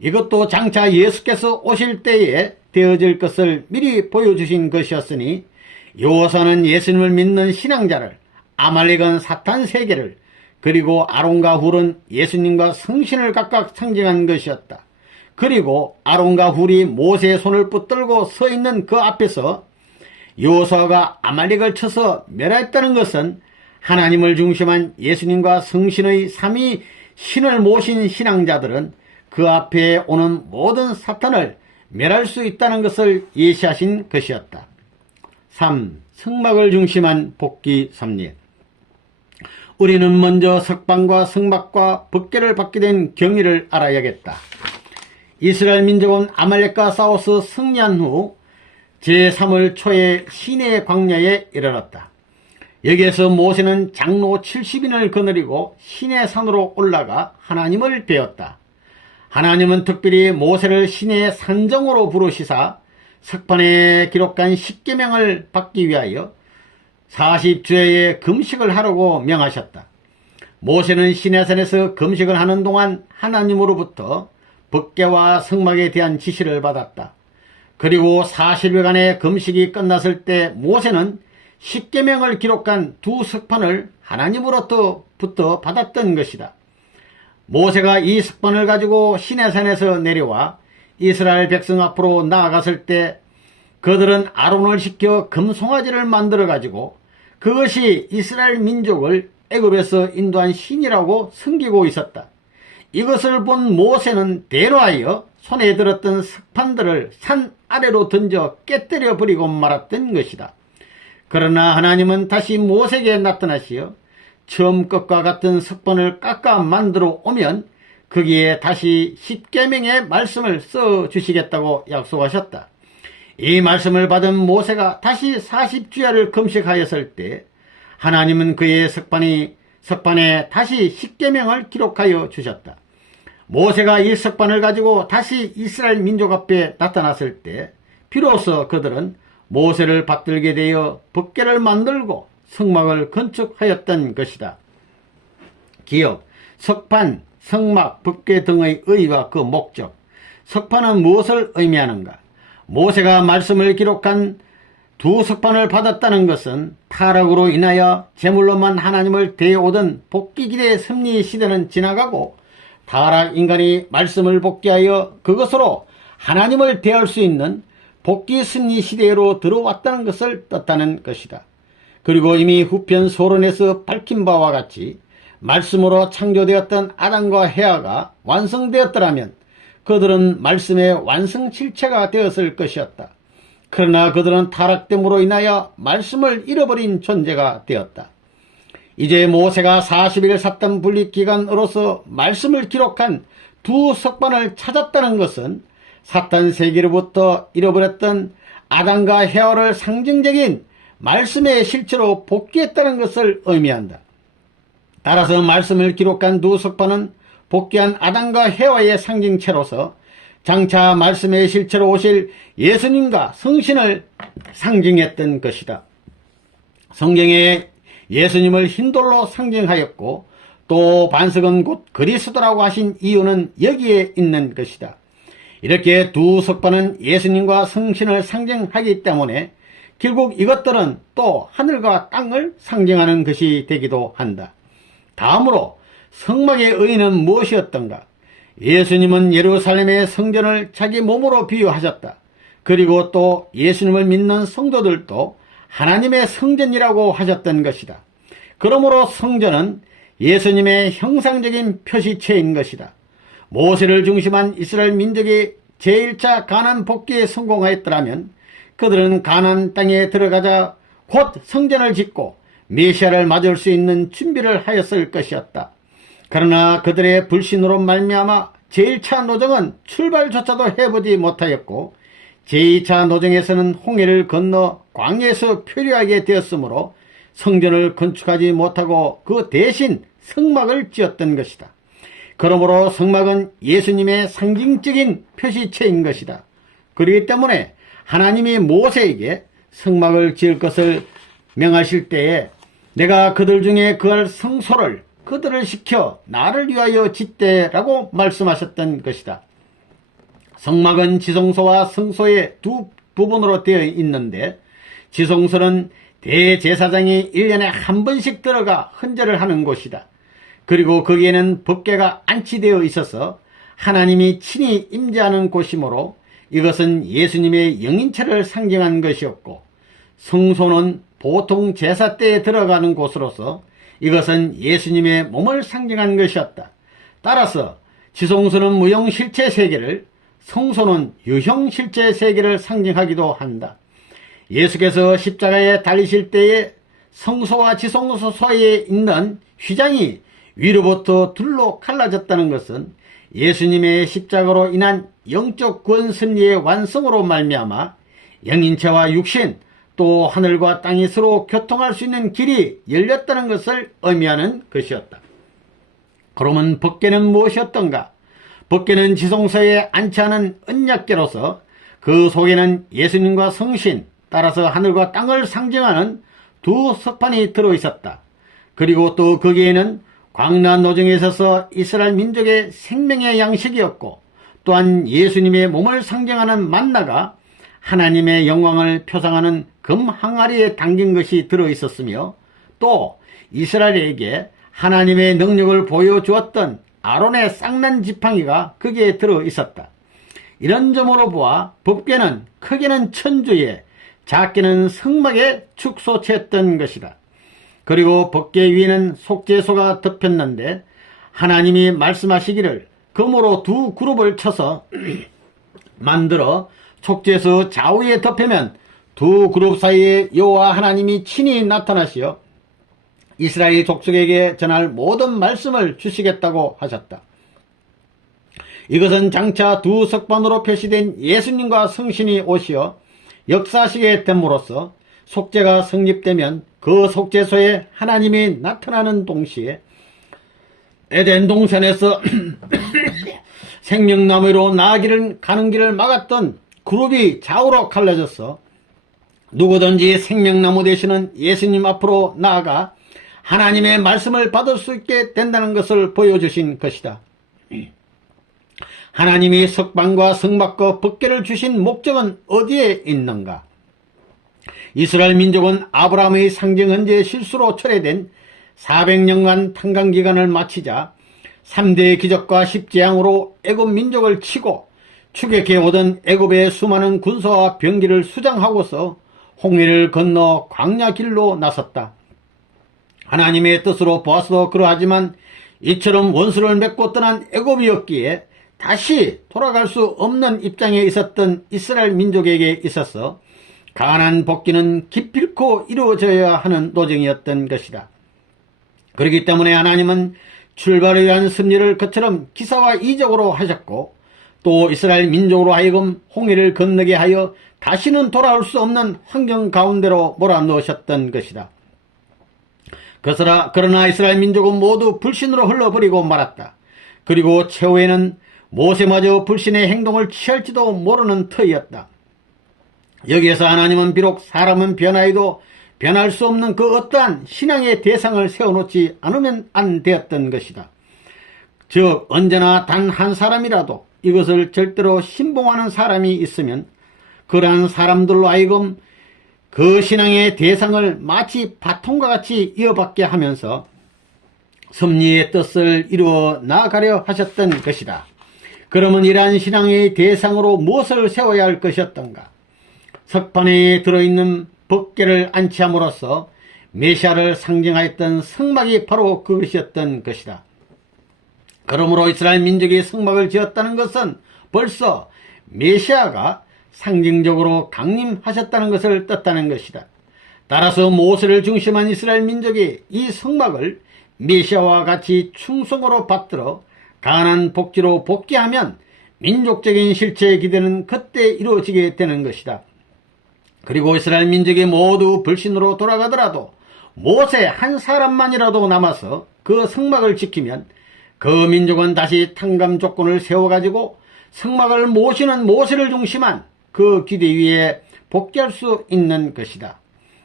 이것도 장차 예수께서 오실 때에 되어질 것을 미리 보여주신 것이었으니 여호수아는 예수님을 믿는 신앙자를, 아말렉은 사탄 세계를, 그리고 아론과 훌은 예수님과 성신을 각각 상징한 것이었다. 그리고 아론과 훌이 모세의 손을 붙들고 서 있는 그 앞에서 여호수아가 아말렉을 쳐서 멸하였다는 것은 하나님을 중심한 예수님과 성신의 삼위 신을 모신 신앙자들은 그 앞에 오는 모든 사탄을 멸할 수 있다는 것을 예시하신 것이었다. 3. 성막을 중심한 복귀 섭리. 우리는 먼저 석방과 성막과 법궤를 받게 된 경위를 알아야겠다. 이스라엘 민족은 아말렉과 싸워서 승리한 후 제3월 초에 시내 광야에 이르렀다. 여기에서 모세는 장로 70인을 거느리고 시내 산으로 올라가 하나님을 배웠다. 하나님은 특별히 모세를 시내의 산정으로 부르시사 석판에 기록한 십계명을 받기 위하여 40주야의 금식을 하라고 명하셨다. 모세는 시내산에서 금식을 하는 동안 하나님으로부터 법궤와 성막에 대한 지시를 받았다. 그리고 40일간의 금식이 끝났을 때 모세는 십계명을 기록한 두 석판을 하나님으로부터 받았던 것이다. 모세가 이 석판을 가지고 시내산에서 내려와 이스라엘 백성 앞으로 나아갔을 때 그들은 아론을 시켜 금송아지를 만들어 가지고 그것이 이스라엘 민족을 애굽에서 인도한 신이라고 섬기고 있었다. 이것을 본 모세는 대노하여 손에 들었던 석판들을 산 아래로 던져 깨뜨려 버리고 말았던 것이다. 그러나 하나님은 다시 모세에게 나타나시어 처음 것과 같은 석판을 깎아 만들어 오면 거기에 다시 십계명의 말씀을 써 주시겠다고 약속하셨다. 이 말씀을 받은 모세가 다시 40주야를 금식하였을 때 하나님은 그의 석판에 다시 십계명을 기록하여 주셨다. 모세가 이 석판을 가지고 다시 이스라엘 민족 앞에 나타났을 때 비로소 그들은 모세를 받들게 되어 법궤를 만들고 성막을 건축하였던 것이다. 기억, 석판, 성막, 법궤 등의 의의와 그 목적. 석판은 무엇을 의미하는가? 모세가 말씀을 기록한 두 석판을 받았다는 것은 타락으로 인하여 제물로만 하나님을 대오던 복귀기대 섭리 시대는 지나가고 타락 인간이 말씀을 복귀하여 그것으로 하나님을 대할 수 있는 복귀 섭리 시대로 들어왔다는 것을 뜻하는 것이다. 그리고 이미 후편 소론에서 밝힌 바와 같이 말씀으로 창조되었던 아담과 헤아가 완성되었더라면 그들은 말씀의 완성실체가 되었을 것이었다. 그러나 그들은 타락됨으로 인하여 말씀을 잃어버린 존재가 되었다. 이제 모세가 40일 삿단 분립 기간으로서 말씀을 기록한 두 석반을 찾았다는 것은 사탄 세계로부터 잃어버렸던 아담과 헤아를 상징적인 말씀의 실체로 복귀했다는 것을 의미한다. 따라서 말씀을 기록한 두 석반은 복귀한 아담과 헤아의 상징체로서 장차 말씀의 실체로 오실 예수님과 성신을 상징했던 것이다. 성경에 예수님을 흰돌로 상징하였고 또 반석은 곧 그리스도라고 하신 이유는 여기에 있는 것이다. 이렇게 두 석반은 예수님과 성신을 상징하기 때문에 결국 이것들은 또 하늘과 땅을 상징하는 것이 되기도 한다. 다음으로 성막의 의의는 무엇이었던가? 예수님은 예루살렘의 성전을 자기 몸으로 비유하셨다. 그리고 또 예수님을 믿는 성도들도 하나님의 성전이라고 하셨던 것이다. 그러므로 성전은 예수님의 형상적인 표시체인 것이다. 모세를 중심한 이스라엘 민족이 제1차 가나안 복귀에 성공하였더라면 그들은 가나안 땅에 들어가자 곧 성전을 짓고 메시아를 맞을 수 있는 준비를 하였을 것이었다. 그러나 그들의 불신으로 말미암아 제1차 노정은 출발조차도 해보지 못하였고 제2차 노정에서는 홍해를 건너 광야에서 표류하게 되었으므로 성전을 건축하지 못하고 그 대신 성막을 지었던 것이다. 그러므로 성막은 예수님의 상징적인 표시체인 것이다. 그렇기 때문에 하나님이 모세에게 성막을 지을 것을 명하실 때에 내가 그들 중에 그할 성소를 그들을 시켜 나를 위하여 짓되라고 말씀하셨던 것이다. 성막은 지성소와 성소의 두 부분으로 되어 있는데 지성소는 대제사장이 1년에 한 번씩 들어가 헌제를 하는 곳이다. 그리고 거기에는 법궤가 안치되어 있어서 하나님이 친히 임재하는 곳이므로 이것은 예수님의 영인체를 상징한 것이었고 성소는 보통 제사 때에 들어가는 곳으로서 이것은 예수님의 몸을 상징한 것이었다. 따라서 지성소는 무형실체 세계를 성소는 유형실체 세계를 상징하기도 한다. 예수께서 십자가에 달리실 때에 성소와 지성소 사이에 있는 휘장이 위로부터 둘로 갈라졌다는 것은 예수님의 십자가로 인한 영적 구원 섭리의 완성으로 말미암아 영인체와 육신 또 하늘과 땅이 서로 교통할 수 있는 길이 열렸다는 것을 의미하는 것이었다. 그러면 법궤는 무엇이었던가? 법궤는 지성소에 안치하는 언약궤로서 그 속에는 예수님과 성신 따라서 하늘과 땅을 상징하는 두 석판이 들어있었다. 그리고 또 거기에는 광란 노정에 있어서 이스라엘 민족의 생명의 양식이었고 또한 예수님의 몸을 상징하는 만나가 하나님의 영광을 표상하는 금 항아리에 담긴 것이 들어있었으며 또 이스라엘에게 하나님의 능력을 보여주었던 아론의 쌍난 지팡이가 거기에 들어있었다. 이런 점으로 보아 법궤는 크게는 천주에 작게는 성막의 축소체였던 것이다. 그리고 법궤 위에는 속죄소가 덮였는데 하나님이 말씀하시기를 금으로 두 그룹을 쳐서 만들어 속죄소 좌우에 덮으면 두 그룹 사이에 여호와 하나님이 친히 나타나시어 이스라엘 족속에게 전할 모든 말씀을 주시겠다고 하셨다. 이것은 장차 두 석반으로 표시된 예수님과 성신이 오시어 역사하시게 됨으로써 속죄가 성립되면 그 속죄소에 하나님이 나타나는 동시에 에덴 동산에서 생명나무로 나아기를 가는 길을 막았던 그룹이 좌우로 갈라져서 누구든지 생명나무 되시는 예수님 앞으로 나아가 하나님의 말씀을 받을 수 있게 된다는 것을 보여주신 것이다. 하나님이 석방과 성막과 법궤를 주신 목적은 어디에 있는가? 이스라엘 민족은 아브라함의 상징 헌재의 실수로 철회된 400년간 탄광기간을 마치자 3대의 기적과 십재앙으로 애굽 민족을 치고 추격해 오던 애굽의 수많은 군사와 병기를 수장하고서 홍해를 건너 광야 길로 나섰다. 하나님의 뜻으로 보아서도 그러하지만 이처럼 원수를 맺고 떠난 애굽이었기에 다시 돌아갈 수 없는 입장에 있었던 이스라엘 민족에게 있어서 가나안 복귀는 기필코 이루어져야 하는 노정이었던 것이다. 그렇기 때문에 하나님은 출발을 위한 섭리를 그처럼 기사와 이적으로 하셨고 또 이스라엘 민족으로 하여금 홍해를 건너게 하여 다시는 돌아올 수 없는 환경 가운데로 몰아넣으셨던 것이다. 그러나 이스라엘 민족은 모두 불신으로 흘러버리고 말았다. 그리고 최후에는 모세마저 불신의 행동을 취할지도 모르는 터이었다. 여기에서 하나님은 비록 사람은 변하여도 변할 수 없는 그 어떠한 신앙의 대상을 세워놓지 않으면 안 되었던 것이다. 즉 언제나 단 한 사람이라도 이것을 절대로 신봉하는 사람이 있으면 그러한 사람들로 하여금 그 신앙의 대상을 마치 바통과 같이 이어받게 하면서 섭리의 뜻을 이루어 나아가려 하셨던 것이다. 그러면 이러한 신앙의 대상으로 무엇을 세워야 할 것이었던가? 석판에 들어있는 법궤를 안치함으로써 메시아를 상징하였던 성막이 바로 그것이었던 것이다. 그러므로 이스라엘 민족이 성막을 지었다는 것은 벌써 메시아가 상징적으로 강림하셨다는 것을 뜻하는 것이다. 따라서 모세를 중심한 이스라엘 민족이 이 성막을 메시아와 같이 충성으로 받들어 가나안 복지로 복귀하면 민족적인 실체의 기대는 그때 이루어지게 되는 것이다. 그리고 이스라엘 민족이 모두 불신으로 돌아가더라도 모세 한 사람만이라도 남아서 그 성막을 지키면 그 민족은 다시 탕감 조건을 세워가지고 성막을 모시는 모세를 중심한 그 기대 위에 복귀할 수 있는 것이다.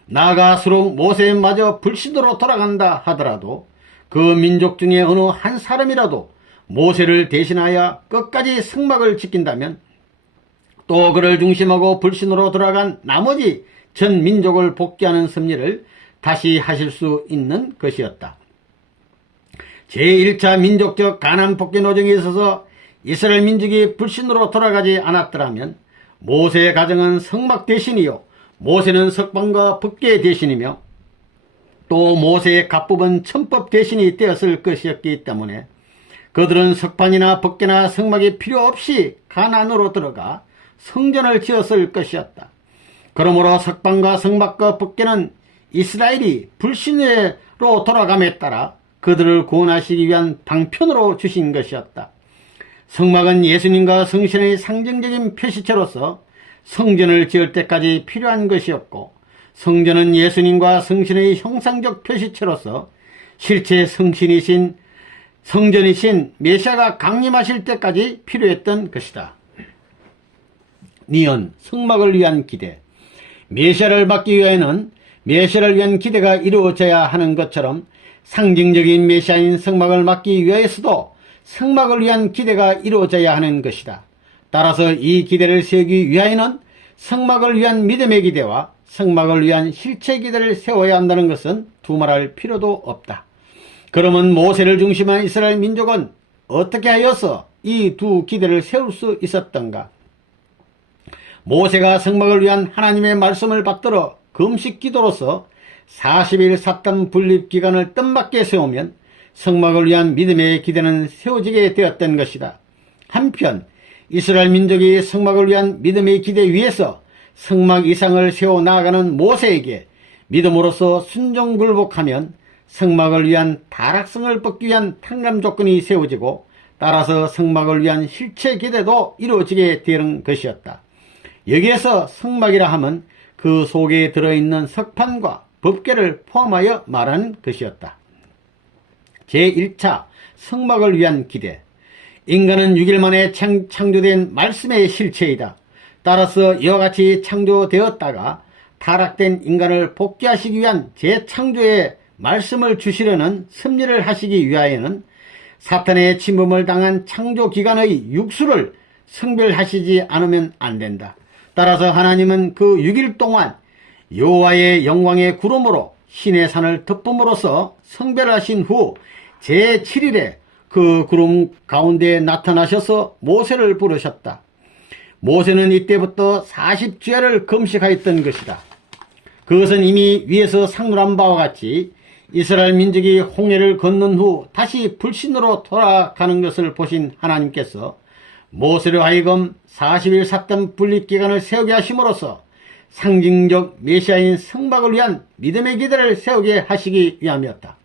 나아갈수록 모세마저 불신으로 돌아간다 하더라도 그 민족 중에 어느 한 사람이라도 모세를 대신하여 끝까지 성막을 지킨다면 또 그를 중심하고 불신으로 돌아간 나머지 전 민족을 복귀하는 섭리를 다시 하실 수 있는 것이었다. 제1차 민족적 가나안 복귀 노정에 있어서 이스라엘 민족이 불신으로 돌아가지 않았더라면 모세의 가정은 성막 대신이요 모세는 석방과 법궤 대신이며 또 모세의 갑부은 천법 대신이 되었을 것이었기 때문에 그들은 석판이나 법궤나 성막이 필요 없이 가나안으로 들어가 성전을 지었을 것이었다. 그러므로 석방과 성막과 법궤는 이스라엘이 불신으로 돌아감에 따라 그들을 구원하시기 위한 방편으로 주신 것이었다. 성막은 예수님과 성신의 상징적인 표시체로서 성전을 지을 때까지 필요한 것이었고 성전은 예수님과 성신의 형상적 표시체로서 실제 성전이신 메시아가 강림하실 때까지 필요했던 것이다. 니은 성막을 위한 기대. 메시아를 받기 위해는 메시아를 위한 기대가 이루어져야 하는 것처럼 상징적인 메시아인 성막을 맡기 위해서도 성막을 위한 기대가 이루어져야 하는 것이다. 따라서 이 기대를 세우기 위하여는 성막을 위한 믿음의 기대와 성막을 위한 실체 기대를 세워야 한다는 것은 두말할 필요도 없다. 그러면 모세를 중심한 이스라엘 민족은 어떻게 하여서 이 두 기대를 세울 수 있었던가? 모세가 성막을 위한 하나님의 말씀을 받들어 금식 기도로서 40일 삿감 분립 기간을 뜻맞게 세우면 성막을 위한 믿음의 기대는 세워지게 되었던 것이다. 한편 이스라엘 민족이 성막을 위한 믿음의 기대 위에서 성막 이상을 세워 나아가는 모세에게 믿음으로써 순종굴복하면 성막을 위한 타락성을 벗기 위한 탕감 조건이 세워지고 따라서 성막을 위한 실체 기대도 이루어지게 되는 것이었다. 여기에서 성막이라 함은 그 속에 들어있는 석판과 법궤를 포함하여 말하는 것이었다. 제1차 성막을 위한 기대. 인간은 6일 만에 창조된 말씀의 실체이다. 따라서 이와 같이 창조되었다가 타락된 인간을 복귀하시기 위한 재창조의 말씀을 주시려는 섭리를 하시기 위하여는 사탄의 침범을 당한 창조기간의 육수를 성별하시지 않으면 안된다. 따라서 하나님은 그 6일 동안 여호와의 영광의 구름으로 신의 산을 덮음으로써 성별하신 후 제7일에 그 구름 가운데 나타나셔서 모세를 부르셨다. 모세는 이때부터 40주야를 금식하였던 것이다. 그것은 이미 위에서 상노한 바와 같이 이스라엘 민족이 홍해를 건넌 후 다시 불신으로 돌아가는 것을 보신 하나님께서 모세로 하여금 40일 삿된 분립기간을 세우게 하심으로써 상징적 메시아인 성막을 위한 믿음의 기대를 세우게 하시기 위함이었다.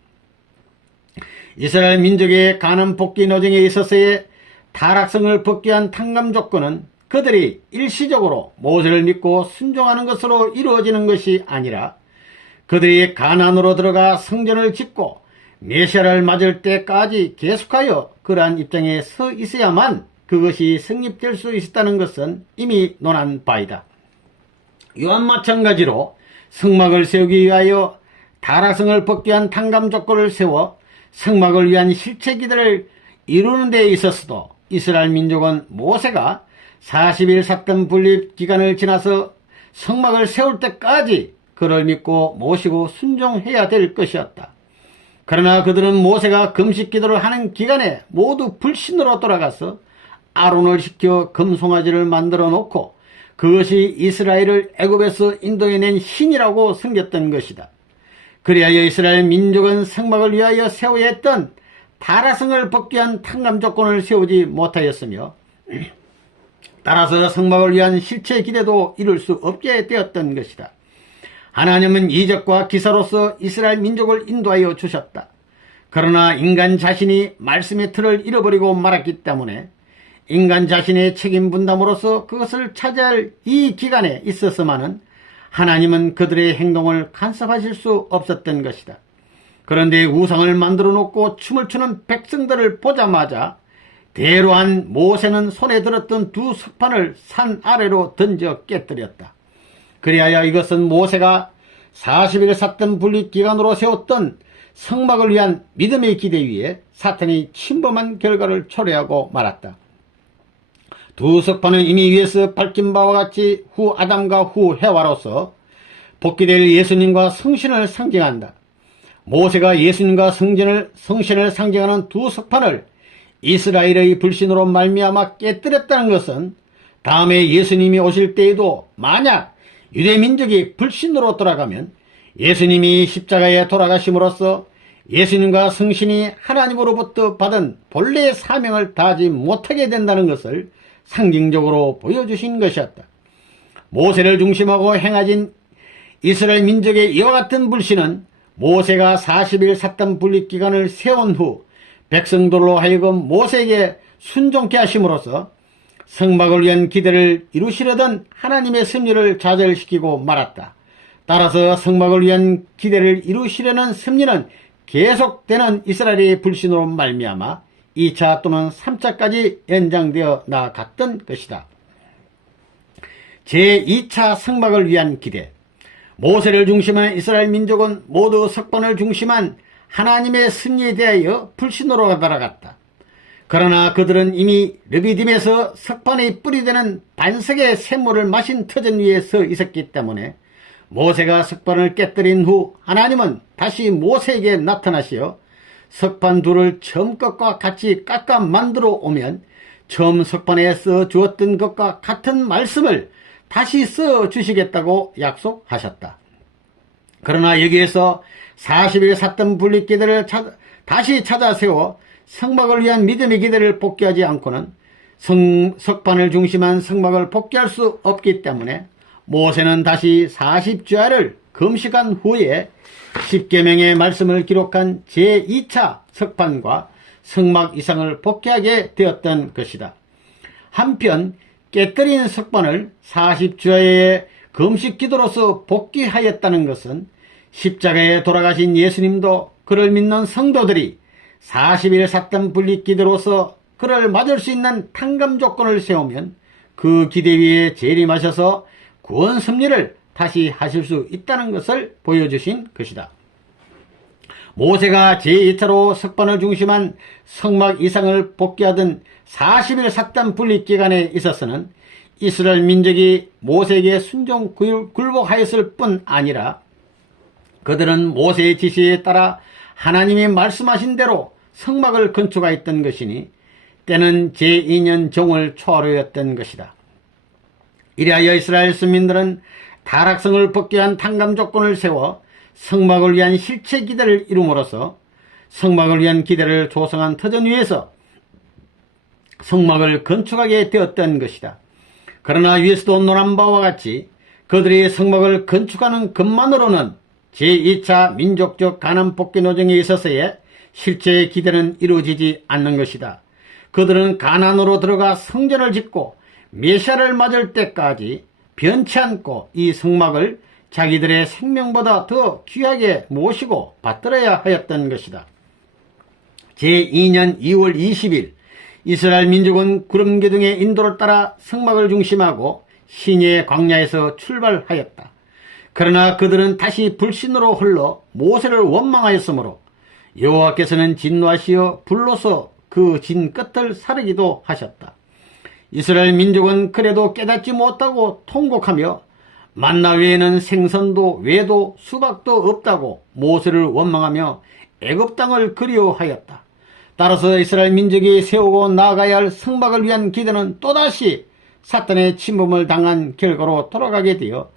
이스라엘 민족의 가난 복귀 노정에 있어서의 타락성을 복귀한 탕감 조건은 그들이 일시적으로 모세를 믿고 순종하는 것으로 이루어지는 것이 아니라 그들이 가나안으로 들어가 성전을 짓고 메시아를 맞을 때까지 계속하여 그러한 입장에 서 있어야만 그것이 성립될 수 있었다는 것은 이미 논한 바이다. 이와 마찬가지로 성막을 세우기 위하여 타락성을 복귀한 탕감 조건을 세워 성막을 위한 실체 기대를 이루는 데 있어서도 이스라엘 민족은 모세가 40일 삿된 분립 기간을 지나서 성막을 세울 때까지 그를 믿고 모시고 순종해야 될 것이었다. 그러나 그들은 모세가 금식 기도를 하는 기간에 모두 불신으로 돌아가서 아론을 시켜 금송아지를 만들어 놓고 그것이 이스라엘을 애굽에서 인도해낸 신이라고 섬겼던 것이다. 그리하여 이스라엘 민족은 성막을 위하여 세워야 했던 타락성을 복귀한 탕감 조건을 세우지 못하였으며 따라서 성막을 위한 실체 기대도 이룰 수 없게 되었던 것이다. 하나님은 이적과 기사로서 이스라엘 민족을 인도하여 주셨다. 그러나 인간 자신이 말씀의 틀을 잃어버리고 말았기 때문에 인간 자신의 책임 분담으로서 그것을 차지할 이 기간에 있어서만은 하나님은 그들의 행동을 간섭하실 수 없었던 것이다. 그런데 우상을 만들어 놓고 춤을 추는 백성들을 보자마자 대로한 모세는 손에 들었던 두 석판을 산 아래로 던져 깨뜨렸다. 그리하여 이것은 모세가 40일 삿된 분립 기간으로 세웠던 성막을 위한 믿음의 기대 위에 사탄이 침범한 결과를 초래하고 말았다. 두 석판은 이미 위에서 밝힌 바와 같이 후 아담과 후 해와로서 복귀될 예수님과 성신을 상징한다. 모세가 예수님과 성신을 상징하는 두 석판을 이스라엘의 불신으로 말미암아 깨뜨렸다는 것은 다음에 예수님이 오실 때에도 만약 유대민족이 불신으로 돌아가면 예수님이 십자가에 돌아가심으로써 예수님과 성신이 하나님으로부터 받은 본래의 사명을 다하지 못하게 된다는 것을 상징적으로 보여주신 것이었다. 모세를 중심하고 행하진 이스라엘 민족의 이와 같은 불신은 모세가 40일 삿된 분립기간을 세운 후 백성들로 하여금 모세에게 순종케 하심으로써 성막을 위한 기대를 이루시려던 하나님의 섭리를 좌절시키고 말았다. 따라서 성막을 위한 기대를 이루시려는 섭리는 계속되는 이스라엘의 불신으로 말미암아 2차 또는 3차까지 연장되어 나아갔던 것이다. 제2차 성막을 위한 기대. 모세를 중심한 이스라엘 민족은 모두 석판을 중심한 하나님의 섭리에 대하여 불신으로 돌아갔다. 그러나 그들은 이미 르비딤에서 석판의 뿌리되는 반석의 샘물을 마신 터전 위에 서 있었기 때문에 모세가 석판을 깨뜨린 후 하나님은 다시 모세에게 나타나시어 석판 둘을 처음 것과 같이 깎아 만들어 오면 처음 석판에 써 주었던 것과 같은 말씀을 다시 써 주시겠다고 약속하셨다. 그러나 여기에서 40일 삿된 분립 기대를 다시 찾아 세워 성막을 위한 믿음의 기대를 복귀하지 않고는 석판을 중심한 성막을 복귀할 수 없기 때문에 모세는 다시 40주야를 금식한 후에 십계명의 말씀을 기록한 제2차 석판과 성막 이상을 복귀하게 되었던 것이다. 한편 깨뜨린 석반을 40주야의 금식 기도로서 복귀하였다는 것은 십자가에 돌아가신 예수님도 그를 믿는 성도들이 40일 삿단 분리 기도로서 그를 맞을 수 있는 탕감 조건을 세우면 그 기대 위에 재림하셔서 구원 섭리를 다시 하실 수 있다는 것을 보여주신 것이다. 모세가 제2차로 석반을 중심한 성막 이상을 복귀하던 40일 삿단 분리 기간에 있어서는 이스라엘 민족이 모세에게 순종 굴복하였을 뿐 아니라 그들은 모세의 지시에 따라 하나님이 말씀하신 대로 성막을 건축하였던 것이니 때는 제2년 정월 초하루였던 것이다. 이리하여 이스라엘 선민들은 타락성을 복귀한 탕감 조건을 세워 성막을 위한 실체 기대를 이룸으로써 성막을 위한 기대를 조성한 터전 위에서 성막을 건축하게 되었던 것이다. 그러나 위에서도 논한 바와 같이 그들이 성막을 건축하는 것만으로는 제2차 민족적 가난 복귀 노정에 있어서의 실제의 기대는 이루어지지 않는 것이다. 그들은 가난으로 들어가 성전을 짓고 메시아를 맞을 때까지 변치 않고 이 성막을 자기들의 생명보다 더 귀하게 모시고 받들어야 하였던 것이다. 제2년 2월 20일 이스라엘 민족은 구름기둥의 인도를 따라 성막을 중심하고 시내의 광야에서 출발하였다. 그러나 그들은 다시 불신으로 흘러 모세를 원망하였으므로 여호와께서는 진노하시어 불로서 그 진 끝을 사르기도 하셨다. 이스라엘 민족은 그래도 깨닫지 못하고 통곡하며 만나 외에는 생선도 외도 수박도 없다고 모세를 원망하며 애굽 땅을 그리워하였다. 따라서 이스라엘 민족이 세우고 나아가야 할 성막을 위한 기대는 또다시 사탄의 침범을 당한 결과로 돌아가게 되어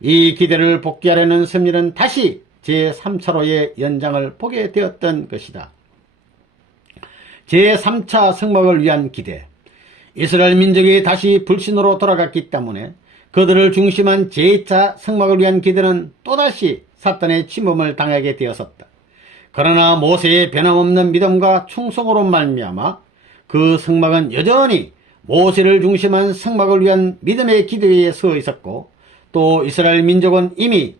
이 기대를 복귀하려는 섭리는 다시 제3차로의 연장을 보게 되었던 것이다. 제3차 성막을 위한 기대. 이스라엘 민족이 다시 불신으로 돌아갔기 때문에 그들을 중심한 제2차 성막을 위한 기대는 또다시 사탄의 침범을 당하게 되었었다. 그러나 모세의 변함없는 믿음과 충성으로 말미암아 그 성막은 여전히 모세를 중심한 성막을 위한 믿음의 기대 위에 서 있었고, 또 이스라엘 민족은 이미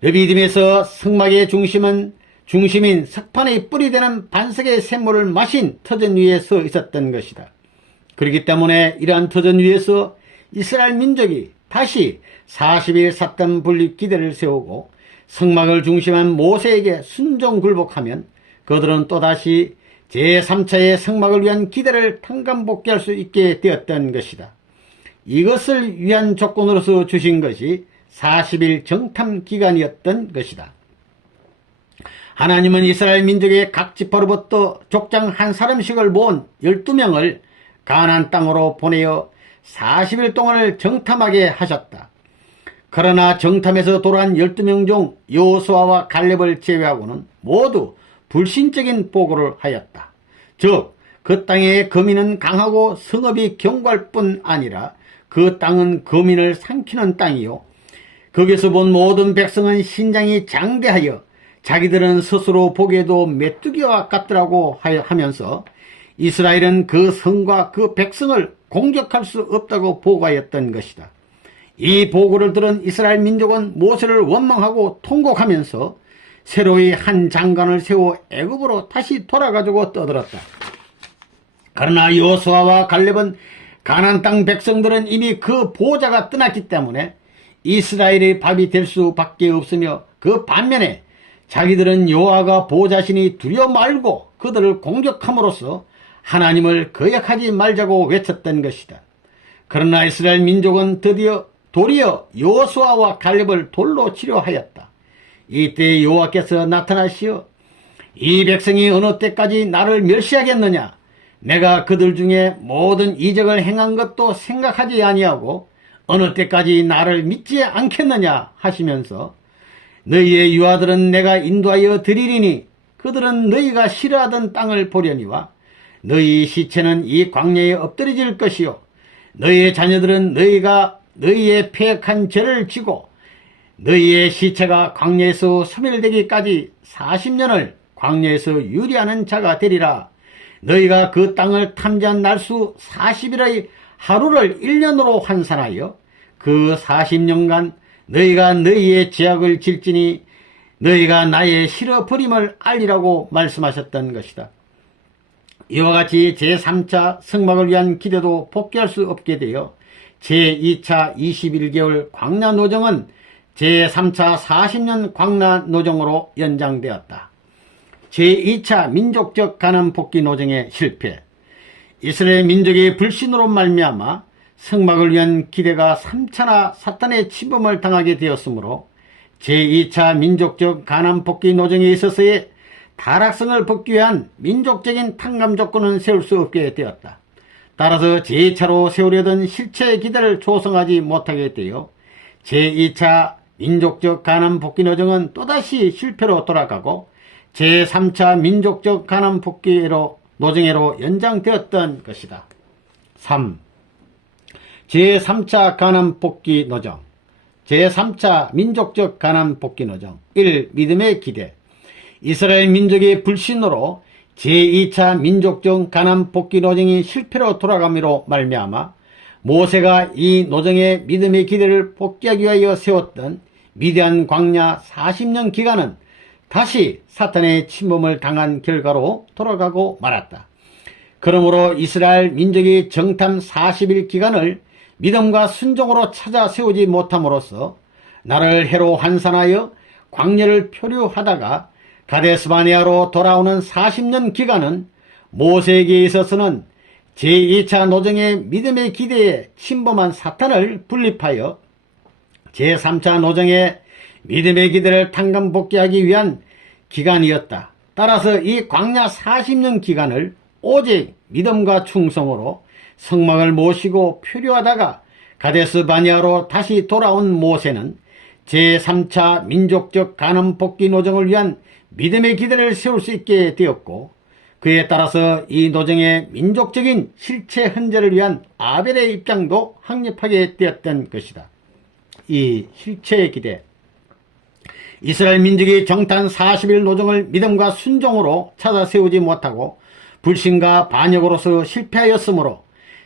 르비딤에서 성막의 중심인 석판의 뿌리 되는 반석의 샘물을 마신 터전 위에 서 있었던 것이다. 그렇기 때문에 이러한 터전 위에서 이스라엘 민족이 다시 40일 삿단 분립 기대를 세우고 성막을 중심한 모세에게 순종 굴복하면 그들은 또다시 제3차의 성막을 위한 기대를 탕감복귀할 수 있게 되었던 것이다. 이것을 위한 조건으로서 주신 것이 40일 정탐 기간이었던 것이다. 하나님은 이스라엘 민족의 각 지파로부터 족장 한 사람씩을 모은 12명을 가나안 땅으로 보내어 40일 동안을 정탐하게 하셨다. 그러나 정탐에서 돌아온 12명 중 여호수아와 갈렙을 제외하고는 모두 불신적인 보고를 하였다. 즉, 그 땅의 거민은 강하고 성읍이 견고할 뿐 아니라 그 땅은 거민을 삼키는 땅이요, 거기서 본 모든 백성은 신장이 장대하여 자기들은 스스로 보기에도 메뚜기와 같더라고 하면서 이스라엘은 그 성과 그 백성을 공격할 수 없다고 보고하였던 것이다. 이 보고를 들은 이스라엘 민족은 모세를 원망하고 통곡하면서 새로이 한 장관을 세워 애굽으로 다시 돌아가지고 떠들었다. 그러나 여호수아와 갈렙은 가나안 땅 백성들은 이미 그 보호자가 떠났기 때문에 이스라엘의 밥이 될 수밖에 없으며, 그 반면에 자기들은 여호와가 보호자시니 두려워 말고 그들을 공격함으로써 하나님을 거역하지 말자고 외쳤던 것이다. 그러나 이스라엘 민족은 도리어 여호수아와 갈렙을 돌로 치려 하였다. 이때 여호와께서 나타나시어 이 백성이 어느 때까지 나를 멸시하겠느냐? 내가 그들 중에 모든 이적을 행한 것도 생각하지 아니하고 어느 때까지 나를 믿지 않겠느냐 하시면서 너희의 유아들은 내가 인도하여 드리리니 그들은 너희가 싫어하던 땅을 보려니와 너희 시체는 이 광야에 엎드려질 것이요 너희의 자녀들은 너희가 너희의 패역한 죄를 지고 너희의 시체가 광야에서 소멸되기까지 40년을 광야에서 유리하는 자가 되리라. 너희가 그 땅을 탐지한 날수 40일의 하루를 1년으로 환산하여 그 40년간 너희가 너희의 죄악을 질지니 너희가 나의 싫어버림을 알리라고 말씀하셨던 것이다. 이와 같이 제3차 성막을 위한 기대도 복귀할 수 없게 되어 제2차 21개월 광야노정은 제3차 40년 광야노정으로 연장되었다. 제2차 민족적 가난 복귀 노정의 실패. 이스라엘 민족의 불신으로 말미암아 성막을 위한 기대가 3차나 사탄의 침범을 당하게 되었으므로 제2차 민족적 가난 복귀 노정에 있어서의 타락성을 복귀 위한 민족적인 탕감 조건은 세울 수 없게 되었다. 따라서 제2차로 세우려던 실체의 기대를 조성하지 못하게 되어 제2차 민족적 가난 복귀 노정은 또다시 실패로 돌아가고 제3차 민족적 가난 복귀 노정회로 연장되었던 것이다. 3. 제3차 가난 복귀 노정. 제3차 민족적 가난 복귀 노정. 1. 믿음의 기대. 이스라엘 민족의 불신으로 제2차 민족적 가난 복귀 노정이 실패로 돌아감으로 말미암아 모세가 이 노정의 믿음의 기대를 복귀하기 위하여 세웠던 미디안 광야 40년 기간은 다시 사탄의 침범을 당한 결과로 돌아가고 말았다. 그러므로 이스라엘 민족이 정탐 40일 기간을 믿음과 순종으로 찾아 세우지 못함으로써 나를 해로 환산하여 광야를 표류하다가 가데스바네아로 돌아오는 40년 기간은 모세에게 있어서는 제2차 노정의 믿음의 기대에 침범한 사탄을 분립하여 제3차 노정의 믿음의 기대를 탕감 복귀하기 위한 기간이었다. 따라서 이 광야 40년 기간을 오직 믿음과 충성으로 성막을 모시고 표류하다가 가데스 바니아로 다시 돌아온 모세는 제3차 민족적 가난 복귀 노정을 위한 믿음의 기대를 세울 수 있게 되었고 그에 따라서 이 노정의 민족적인 실체 헌재를 위한 아벨의 입장도 확립하게 되었던 것이다. 이 실체의 기대. 이스라엘 민족이 정탄 40일 노정을 믿음과 순종으로 찾아 세우지 못하고 불신과 반역으로서 실패하였으므로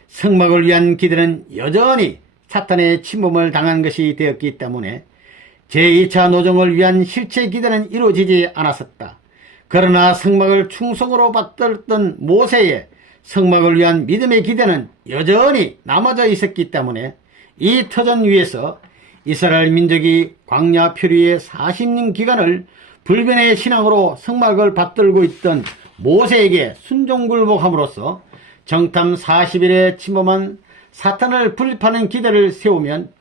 성막을 위한 기대는 여전히 사탄의 침범을 당한 것이 되었기 때문에 제2차 노정을 위한 실체 기대는 이루어지지 않았었다. 그러나 성막을 충성으로 받들었던 모세의 성막을 위한 믿음의 기대는 여전히 남아져 있었기 때문에 이 터전 위에서 이스라엘 민족이 광야 표류의 40년 기간을 불변의 신앙으로 성막을 받들고 있던 모세에게 순종굴복함으로써 정탐 40일에 침범한 사탄을 분립하는 기대를 세우면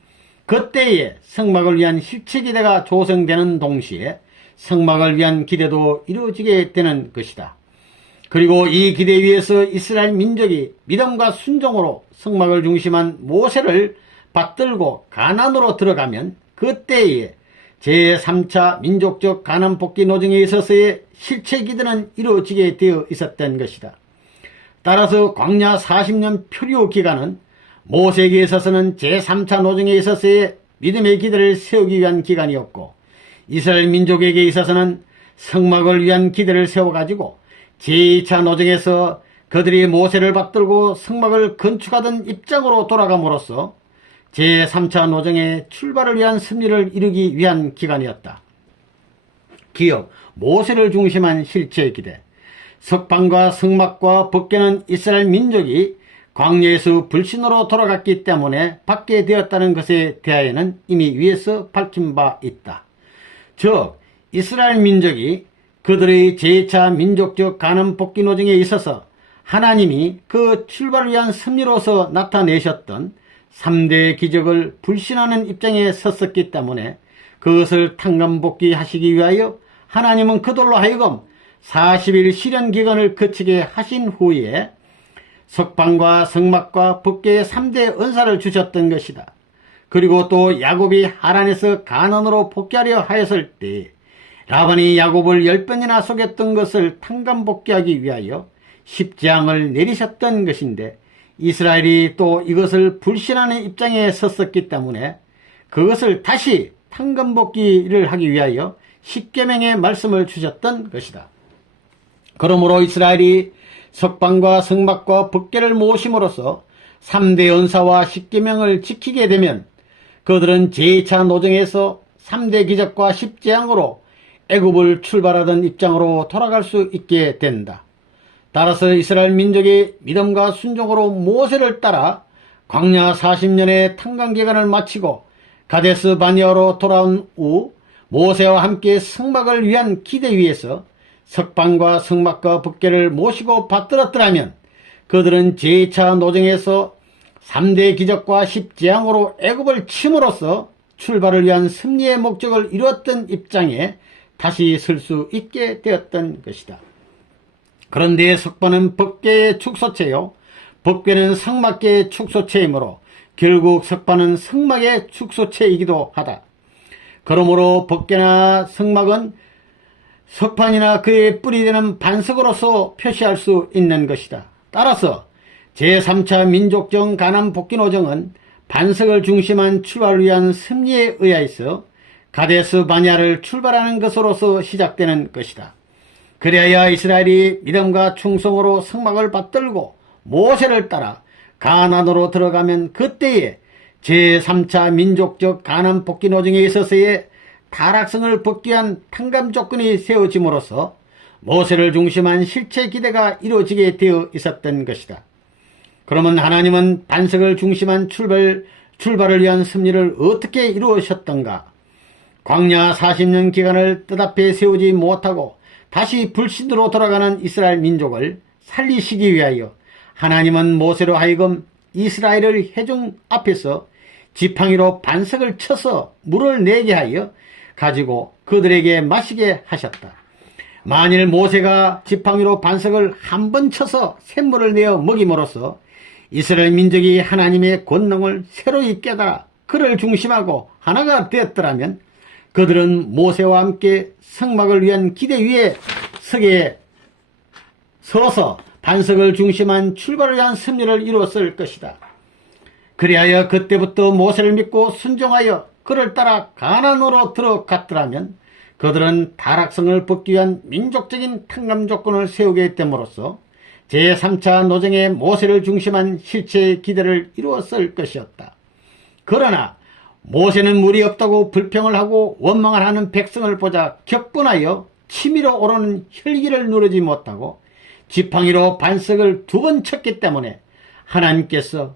그때에 성막을 위한 실체 기대가 조성되는 동시에 성막을 위한 기대도 이루어지게 되는 것이다. 그리고 이 기대 위에서 이스라엘 민족이 믿음과 순종으로 성막을 중심한 모세를 받들고 가나안으로 들어가면 그때에 제3차 민족적 가나안 복귀 노정에 있어서의 실체 기대는 이루어지게 되어 있었던 것이다. 따라서 광야 40년 표류 기간은 모세에게 있어서는 제3차 노정에 있어서의 믿음의 기대를 세우기 위한 기간이었고 이스라엘 민족에게 있어서는 성막을 위한 기대를 세워가지고 제2차 노정에서 그들이 모세를 받들고 성막을 건축하던 입장으로 돌아감으로써 제3차 노정의 출발을 위한 승리를 이루기 위한 기간이었다. 기억, 모세를 중심한 실체의 기대. 석방과 성막과 법궤는 이스라엘 민족이 광야에서 불신으로 돌아갔기 때문에 받게 되었다는 것에 대하여는 이미 위에서 밝힌 바 있다. 즉 이스라엘 민족이 그들의 제2차 민족적 가난 복귀 노정에 있어서 하나님이 그 출발을 위한 승리로서 나타내셨던 3대 기적을 불신하는 입장에 섰었기 때문에 그것을 탕감복귀 하시기 위하여 하나님은 그들로 하여금 40일 시련 기간을 거치게 하신 후에 석방과 성막과 법궤의 3대 은사를 주셨던 것이다. 그리고 또 야곱이 하란에서 가나안으로 복귀하려 하였을 때 라반이 야곱을 10번이나 속였던 것을 탕감복귀하기 위하여 십재앙을 내리셨던 것인데 이스라엘이 또 이것을 불신하는 입장에 섰었기 때문에 그것을 다시 탕감복귀를 하기 위하여 십계명의 말씀을 주셨던 것이다. 그러므로 이스라엘이 석방과 성막과 법궤를 모심으로써 3대 은사와 10계명을 지키게 되면 그들은 제2차 노정에서 3대 기적과 10재앙으로 애굽을 출발하던 입장으로 돌아갈 수 있게 된다. 따라서 이스라엘 민족이 믿음과 순종으로 모세를 따라 광야 40년의 탕감기간을 마치고 가데스 바네아로 돌아온 후 모세와 함께 성막을 위한 기대 위에서 석방과 성막과 법궤를 모시고 받들었더라면 그들은 제2차 노정에서 3대 기적과 10재앙으로 애굽을 침으로써 출발을 위한 승리의 목적을 이루었던 입장에 다시 설 수 있게 되었던 것이다. 그런데 석반은 법궤의 축소체요, 법궤는 성막계의 축소체이므로 결국 석반은 성막의 축소체이기도 하다. 그러므로 법궤나 성막은 석판이나 그의 뿌리 되는 반석으로서 표시할 수 있는 것이다. 따라서 제3차 민족정 가나안 복귀노정은 반석을 중심한 출발을 위한 승리에 의하여서 가데스 바네아를 출발하는 것으로서 시작되는 것이다. 그래야 이스라엘이 믿음과 충성으로 성막을 받들고 모세를 따라 가나안으로 들어가면 그때에 제3차 민족적 가나안 복귀노정에 있어서의 타락성을 벗기 위한 탕감 조건이 세워짐으로써 모세를 중심한 실체 기대가 이루어지게 되어 있었던 것이다. 그러면 하나님은 반석을 중심한 출발을 위한 승리를 어떻게 이루셨던가? 광야 40년 기간을 뜻앞에 세우지 못하고 다시 불신으로 돌아가는 이스라엘 민족을 살리시기 위하여 하나님은 모세로 하여금 이스라엘을 회중 앞에서 지팡이로 반석을 쳐서 물을 내게 하여 가지고 그들에게 마시게 하셨다. 만일 모세가 지팡이로 반석을 한 번 쳐서 샘물을 내어 먹임으로써 이스라엘 민족이 하나님의 권능을 새로이 깨달아 그를 중심하고 하나가 되었더라면 그들은 모세와 함께 성막을 위한 기대 위에 서서 반석을 중심한 출발을 위한 승리를 이루었을 것이다. 그리하여 그때부터 모세를 믿고 순종하여 그를 따라 가나안으로 들어갔더라면 그들은 타락성을 벗기 위한 민족적인 탕감 조건을 세우게 됨으로써 제3차 노정의 모세를 중심한 실체의 기대를 이루었을 것이었다. 그러나 모세는 물이 없다고 불평을 하고 원망을 하는 백성을 보자 격분하여 치밀어 오르는 혈기를 누르지 못하고 지팡이로 반석을 2번 쳤기 때문에 하나님께서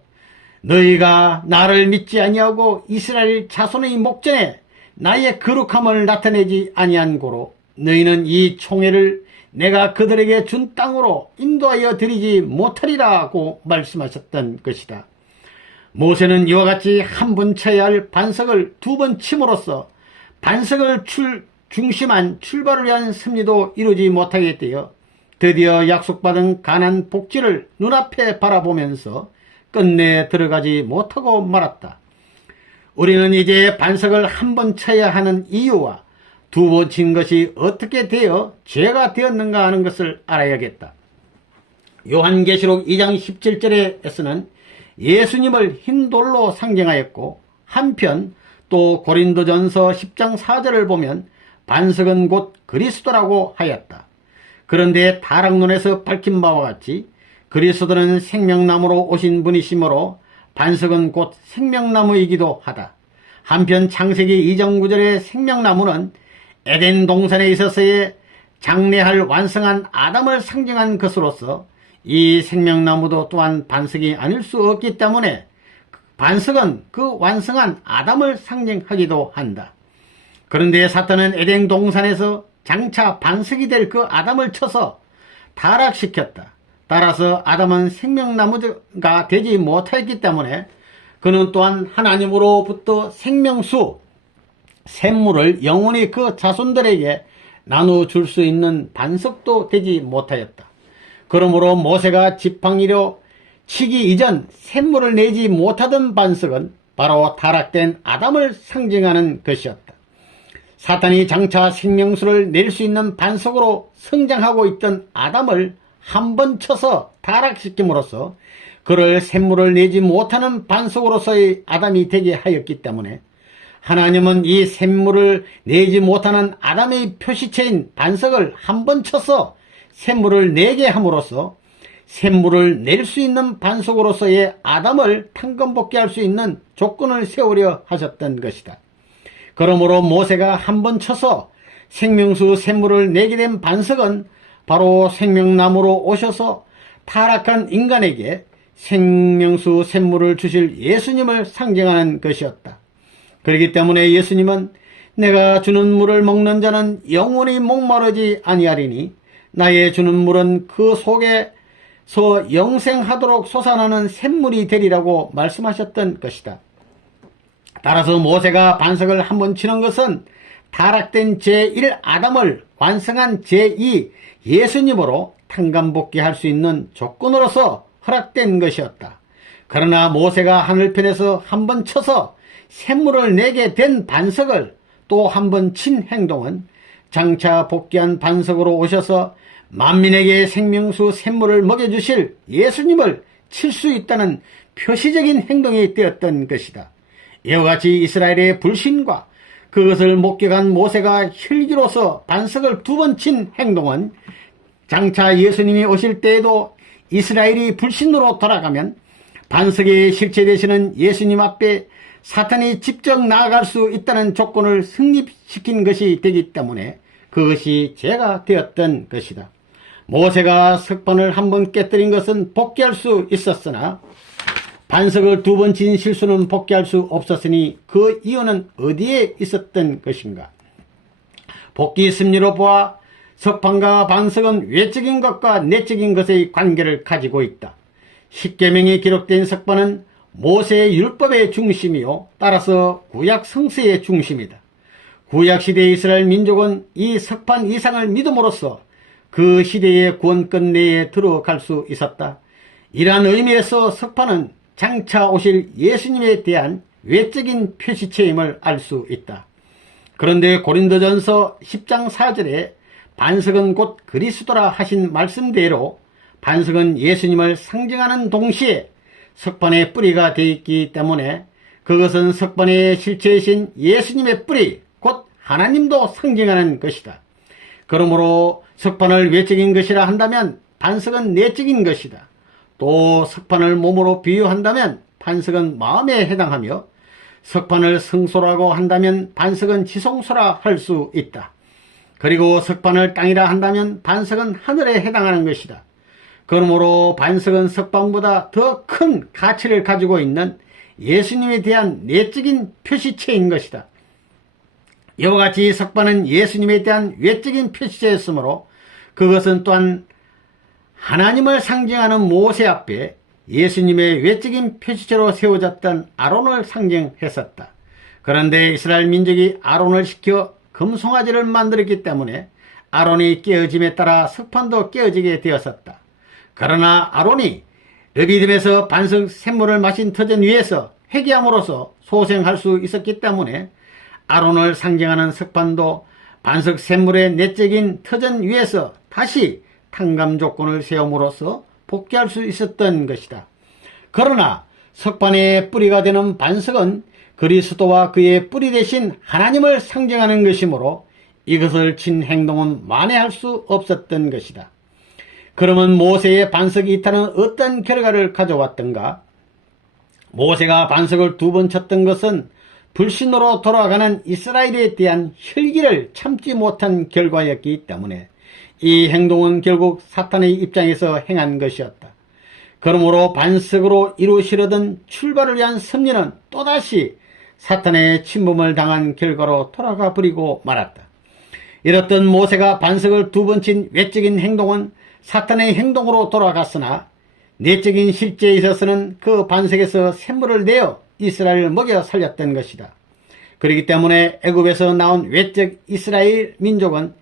너희가 나를 믿지 아니하고 이스라엘 자손의 목전에 나의 거룩함을 나타내지 아니한 고로 너희는 이 총회를 내가 그들에게 준 땅으로 인도하여 드리지 못하리라고 말씀하셨던 것이다. 모세는 이와 같이 한 번 쳐야 할 반석을 2번 침으로써 반석을 중심한 출발을 위한 승리도 이루지 못하게 되어 드디어 약속받은 가나안 복지를 눈앞에 바라보면서 끝내 들어가지 못하고 말았다. 우리는 이제 반석을 한 번 쳐야 하는 이유와 2번 친 것이 어떻게 되어 죄가 되었는가 하는 것을 알아야겠다. 요한계시록 2장 17절에서는 예수님을 흰 돌로 상징하였고 한편 또 고린도전서 10장 4절을 보면 반석은 곧 그리스도라고 하였다. 그런데 다락론에서 밝힌 바와 같이 그리스도는 생명나무로 오신 분이시므로 반석은 곧 생명나무이기도 하다. 한편 창세기 2장 9절의 생명나무는 에덴 동산에 있어서의 장래할 완성한 아담을 상징한 것으로서 이 생명나무도 또한 반석이 아닐 수 없기 때문에 반석은 그 완성한 아담을 상징하기도 한다. 그런데 사탄은 에덴 동산에서 장차 반석이 될 그 아담을 쳐서 타락시켰다. 따라서 아담은 생명나무가 되지 못했기 때문에 그는 또한 하나님으로부터 생명수, 샘물을 영원히 그 자손들에게 나눠줄 수 있는 반석도 되지 못하였다. 그러므로 모세가 지팡이로 치기 이전 샘물을 내지 못하던 반석은 바로 타락된 아담을 상징하는 것이었다. 사탄이 장차 생명수를 낼 수 있는 반석으로 성장하고 있던 아담을 한 번 쳐서 타락시킴으로써 그를 샘물을 내지 못하는 반석으로서의 아담이 되게 하였기 때문에 하나님은 이 샘물을 내지 못하는 아담의 표시체인 반석을 한 번 쳐서 샘물을 내게 함으로써 샘물을 낼 수 있는 반석으로서의 아담을 탕감복귀할 수 있는 조건을 세우려 하셨던 것이다. 그러므로 모세가 한 번 쳐서 생명수 샘물을 내게 된 반석은 바로 생명나무로 오셔서 타락한 인간에게 생명수 샘물을 주실 예수님을 상징하는 것이었다. 그렇기 때문에 예수님은 내가 주는 물을 먹는 자는 영원히 목마르지 아니하리니 나의 주는 물은 그 속에서 영생하도록 솟아나는 샘물이 되리라고 말씀하셨던 것이다. 따라서 모세가 반석을 한 번 치는 것은 타락된 제1 아담을 완성한 제2 예수님으로 탕감복귀할 수 있는 조건으로서 허락된 것이었다. 그러나 모세가 하늘편에서 한 번 쳐서 샘물을 내게 된 반석을 또 한 번 친 행동은 장차 복귀한 반석으로 오셔서 만민에게 생명수 샘물을 먹여주실 예수님을 칠 수 있다는 표시적인 행동이 되었던 것이다. 이와 같이 이스라엘의 불신과 그것을 목격한 모세가 혈기로서 반석을 2번 친 행동은 장차 예수님이 오실 때에도 이스라엘이 불신으로 돌아가면 반석의 실체 되시는 예수님 앞에 사탄이 직접 나아갈 수 있다는 조건을 성립시킨 것이 되기 때문에 그것이 죄가 되었던 것이다. 모세가 석판을 한 번 깨뜨린 것은 복귀할 수 있었으나 반석을 2번 친 실수는 복귀할 수 없었으니 그 이유는 어디에 있었던 것인가? 복귀 섭리로 보아 석판과 반석은 외적인 것과 내적인 것의 관계를 가지고 있다. 십계명에 기록된 석판은 모세의 율법의 중심이요 따라서 구약 성서의 중심이다. 구약 시대의 이스라엘 민족은 이 석판 이상을 믿음으로써 그 시대의 구원권 내에 들어갈 수 있었다. 이러한 의미에서 석판은 장차 오실 예수님에 대한 외적인 표시체임을 알 수 있다. 그런데 고린도전서 10장 4절에 반석은 곧 그리스도라 하신 말씀대로 반석은 예수님을 상징하는 동시에 석판의 뿌리가 되어 있기 때문에 그것은 석판의 실체이신 예수님의 뿌리 곧 하나님도 상징하는 것이다. 그러므로 석판을 외적인 것이라 한다면 반석은 내적인 것이다. 또 석판을 몸으로 비유한다면 반석은 마음에 해당하며 석판을 성소라고 한다면 반석은 지성소라 할 수 있다. 그리고 석판을 땅이라 한다면 반석은 하늘에 해당하는 것이다. 그러므로 반석은 석판보다 더 큰 가치를 가지고 있는 예수님에 대한 내적인 표시체인 것이다. 이와 같이 석판은 예수님에 대한 외적인 표시체였으므로 그것은 또한 하나님을 상징하는 모세 앞에 예수님의 외적인 표시체로 세워졌던 아론을 상징했었다. 그런데 이스라엘 민족이 아론을 시켜 금송아지를 만들었기 때문에 아론이 깨어짐에 따라 석판도 깨어지게 되었었다. 그러나 아론이 르비딤에서 반석 샘물을 마신 터전 위에서 회개함으로써 소생할 수 있었기 때문에 아론을 상징하는 석판도 반석 샘물의 내적인 터전 위에서 다시 탕감 조건을 세움으로써 복귀할 수 있었던 것이다. 그러나 석판의 뿌리가 되는 반석은 그리스도와 그의 뿌리 대신 하나님을 상징하는 것이므로 이것을 친 행동은 만회할 수 없었던 것이다. 그러면 모세의 반석 이탈은 어떤 결과를 가져왔던가? 모세가 반석을 2번 쳤던 것은 불신으로 돌아가는 이스라엘에 대한 혈기를 참지 못한 결과였기 때문에 이 행동은 결국 사탄의 입장에서 행한 것이었다. 그러므로 반석으로 이루시려던 출발을 위한 섭리는 또다시 사탄의 침범을 당한 결과로 돌아가 버리고 말았다. 이렇던 모세가 반석을 2번 친 외적인 행동은 사탄의 행동으로 돌아갔으나 내적인 실제에 있어서는 그 반석에서 샘물을 내어 이스라엘을 먹여 살렸던 것이다. 그렇기 때문에 애굽에서 나온 외적 이스라엘 민족은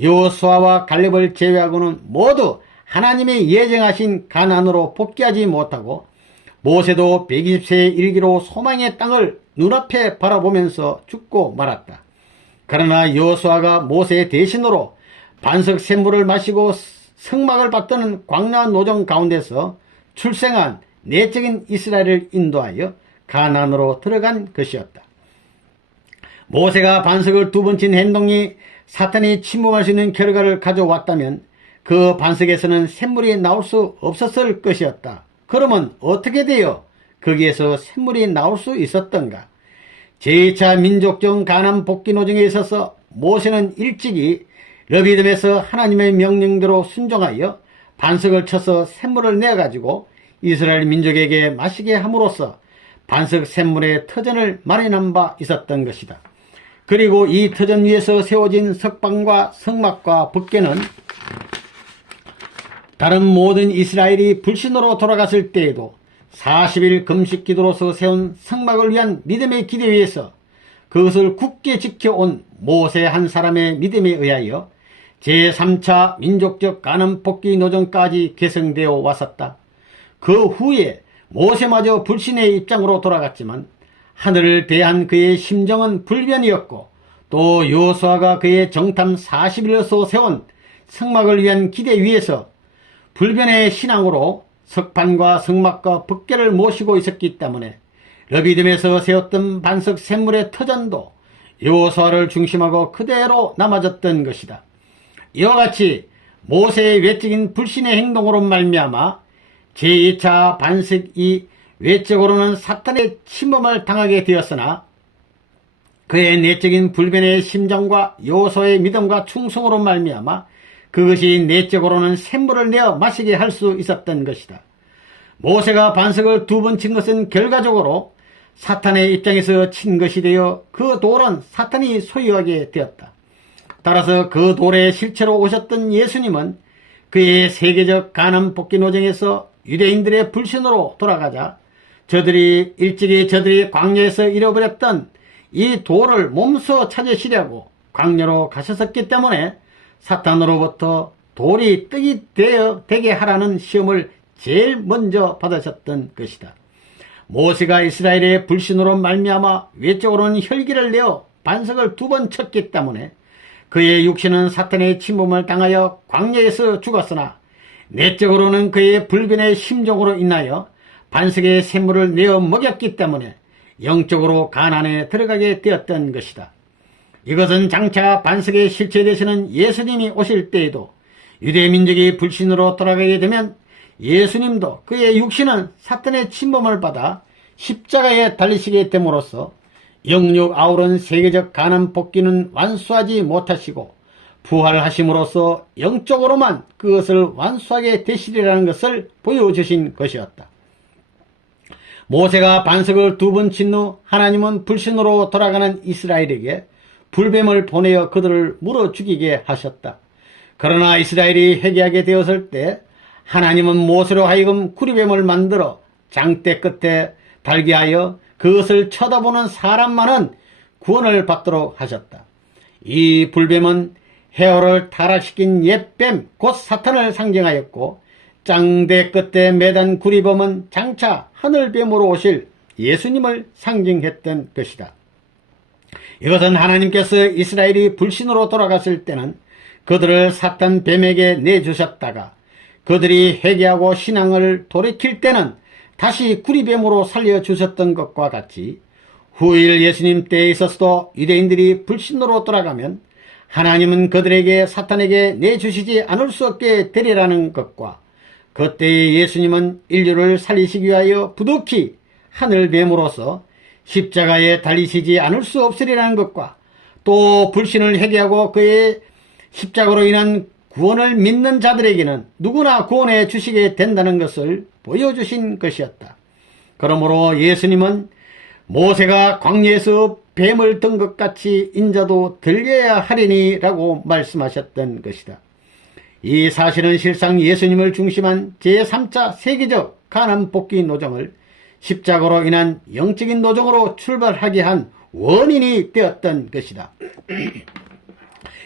여호수아와 갈렙을 제외하고는 모두 하나님의 예정하신 가나안으로 복귀하지 못하고 모세도 120세에 이르기로 소망의 땅을 눈앞에 바라보면서 죽고 말았다. 그러나 여호수아가 모세의 대신으로 반석 샘물을 마시고 성막을 받드는 광야한 노정 가운데서 출생한 내적인 이스라엘을 인도하여 가나안으로 들어간 것이었다. 모세가 반석을 2번 친 행동이 사탄이 침범할 수 있는 결과를 가져왔다면 그 반석에서는 샘물이 나올 수 없었을 것이었다. 그러면 어떻게 되어 거기에서 샘물이 나올 수 있었던가? 제2차 민족정 가나안 복귀 노정에 있어서 모세는 일찍이 르비딤에서 하나님의 명령대로 순종하여 반석을 쳐서 샘물을 내가지고 이스라엘 민족에게 마시게 함으로써 반석 샘물의 터전을 마련한 바 있었던 것이다. 그리고 이 터전 위에서 세워진 석방과 성막과 법궤는 다른 모든 이스라엘이 불신으로 돌아갔을 때에도 40일 금식 기도로서 세운 성막을 위한 믿음의 기대 위에서 그것을 굳게 지켜온 모세 한 사람의 믿음에 의하여 제3차 민족적 가나안 복귀 노정까지 개성되어 왔었다. 그 후에 모세마저 불신의 입장으로 돌아갔지만 하늘을 대한 그의 심정은 불변이었고 또 여호수아가 그의 정탐 40일로서 세운 성막을 위한 기대 위에서 불변의 신앙으로 석판과 성막과 법궤를 모시고 있었기 때문에 르비딤에서 세웠던 반석 샘물의 터전도 여호수아를 중심하고 그대로 남아졌던 것이다. 이와 같이 모세의 외적인 불신의 행동으로 말미암아 제2차 반석이 외적으로는 사탄의 침범을 당하게 되었으나 그의 내적인 불변의 심정과 여호수아의 믿음과 충성으로 말미암아 그것이 내적으로는 샘물을 내어 마시게 할 수 있었던 것이다. 모세가 반석을 2번 친 것은 결과적으로 사탄의 입장에서 친 것이 되어 그 돌은 사탄이 소유하게 되었다. 따라서 그 돌의 실체로 오셨던 예수님은 그의 세계적 가나안 복귀 노정에서 유대인들의 불신으로 돌아가자 일찍이 저들이 광야에서 잃어버렸던 이 돌을 몸소 찾으시려고 광야로 가셨었기 때문에 사탄으로부터 돌이 떡이 되게 하라는 시험을 제일 먼저 받으셨던 것이다. 모세가 이스라엘의 불신으로 말미암아 외적으로는 혈기를 내어 반석을 2번 쳤기 때문에 그의 육신은 사탄의 침범을 당하여 광야에서 죽었으나 내적으로는 그의 불변의 심정으로 인하여 반석의 샘물을 내어 먹였기 때문에 영적으로 가나안에 들어가게 되었던 것이다. 이것은 장차 반석의 실체 되시는 예수님이 오실 때에도 유대민족이 불신으로 돌아가게 되면 예수님도 그의 육신은 사탄의 침범을 받아 십자가에 달리시게 됨으로써 영육 아우른 세계적 가나안 복귀는 완수하지 못하시고 부활하심으로써 영적으로만 그것을 완수하게 되시리라는 것을 보여주신 것이었다. 모세가 반석을 2번 친 후 하나님은 불신으로 돌아가는 이스라엘에게 불뱀을 보내어 그들을 물어 죽이게 하셨다. 그러나 이스라엘이 회개하게 되었을 때 하나님은 모세로 하여금 구리뱀을 만들어 장대 끝에 달게 하여 그것을 쳐다보는 사람만은 구원을 받도록 하셨다. 이 불뱀은 헤어를 타락시킨 옛뱀 곧 사탄을 상징하였고 장대 끝에 매단 구리뱀은 장차 하늘뱀으로 오실 예수님을 상징했던 것이다. 이것은 하나님께서 이스라엘이 불신으로 돌아갔을 때는 그들을 사탄 뱀에게 내주셨다가 그들이 회개하고 신앙을 돌이킬 때는 다시 구리뱀으로 살려주셨던 것과 같이 후일 예수님 때에 있어서도 유대인들이 불신으로 돌아가면 하나님은 그들에게 사탄에게 내주시지 않을 수 없게 되리라는 것과 그때의 예수님은 인류를 살리시기 위하여 부득이 하늘뱀으로서 십자가에 달리시지 않을 수 없으리라는 것과 또 불신을 회개하고 그의 십자가로 인한 구원을 믿는 자들에게는 누구나 구원해 주시게 된다는 것을 보여주신 것이었다. 그러므로 예수님은 모세가 광야에서 뱀을 든 것 같이 인자도 들려야 하리니 라고 말씀하셨던 것이다. 이 사실은 실상 예수님을 중심한 제3차 세계적 가나안 복귀 노정을 십자가로 인한 영적인 노정으로 출발하게 한 원인이 되었던 것이다.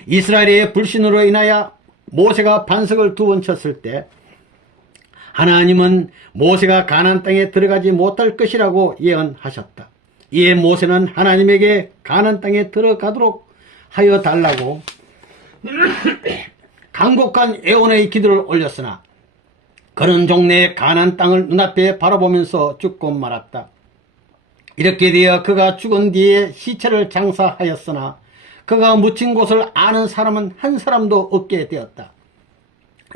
이스라엘의 불신으로 인하여 모세가 반석을 2번 쳤을 때 하나님은 모세가 가나안 땅에 들어가지 못할 것이라고 예언하셨다. 이에 모세는 하나님에게 가나안 땅에 들어가도록 하여 달라고 간곡한 애원의 기도를 올렸으나 그런 종래의 가나안 땅을 눈앞에 바라보면서 죽고 말았다. 이렇게 되어 그가 죽은 뒤에 시체를 장사하였으나 그가 묻힌 곳을 아는 사람은 한 사람도 없게 되었다.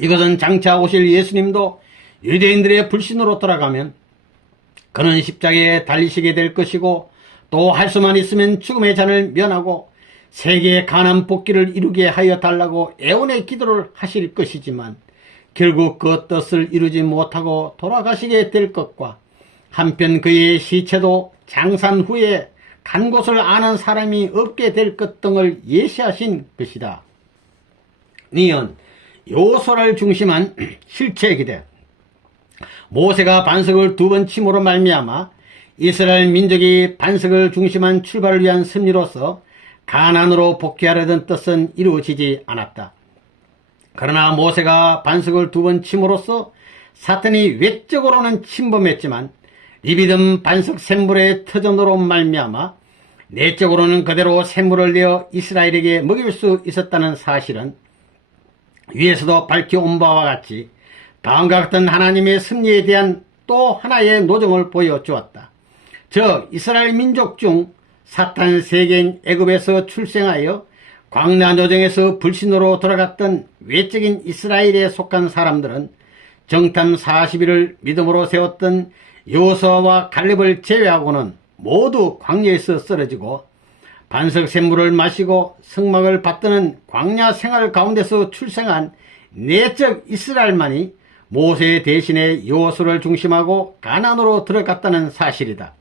이것은 장차 오실 예수님도 유대인들의 불신으로 돌아가면 그는 십자가에 달리시게 될 것이고, 또 할 수만 있으면 죽음의 잔을 면하고 세계의 가난 복귀를 이루게 하여 달라고 애원의 기도를 하실 것이지만, 결국 그 뜻을 이루지 못하고 돌아가시게 될 것과, 한편 그의 시체도 장산 후에 간 곳을 아는 사람이 없게 될 것 등을 예시하신 것이다. 니은 요소를 중심한 실체 기대. 모세가 반석을 2번 침으로 말미암아 이스라엘 민족이 반석을 중심한 출발을 위한 섭리로서 가나안으로 복귀하려던 뜻은 이루어지지 않았다. 그러나 모세가 반석을 2번 침으로써 사탄이 외적으로는 침범했지만 리비듬 반석 샘물의 터전으로 말미암아 내적으로는 그대로 샘물을 내어 이스라엘에게 먹일 수 있었다는 사실은 위에서도 밝혀온 바와 같이 다음과 같은 하나님의 섭리에 대한 또 하나의 노정을 보여주었다. 즉 이스라엘 민족 중 사탄 세계인 애굽에서 출생하여 광야 노정에서 불신으로 돌아갔던 외적인 이스라엘에 속한 사람들은 정탐 40일을 믿음으로 세웠던 여호수아와 갈렙을 제외하고는 모두 광야에서 쓰러지고, 반석 샘물을 마시고 성막을 받드는 광야 생활 가운데서 출생한 내적 이스라엘만이 모세 대신에 여호수아를 중심하고 가나안으로 들어갔다는 사실이다.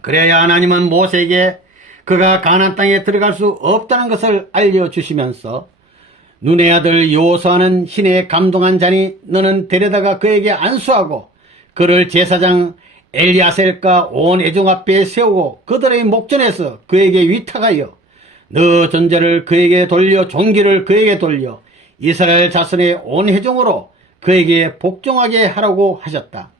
그래야 하나님은 모세에게 그가 가나안 땅에 들어갈 수 없다는 것을 알려주시면서, 눈의 아들 여호수아는 신에 감동한 자니 너는 데려다가 그에게 안수하고 그를 제사장 엘리아셀과 온 애종 앞에 세우고 그들의 목전에서 그에게 위탁하여 너 전제를 그에게 돌려 종기를 그에게 돌려 이스라엘 자손의 온 회중으로 그에게 복종하게 하라고 하셨다.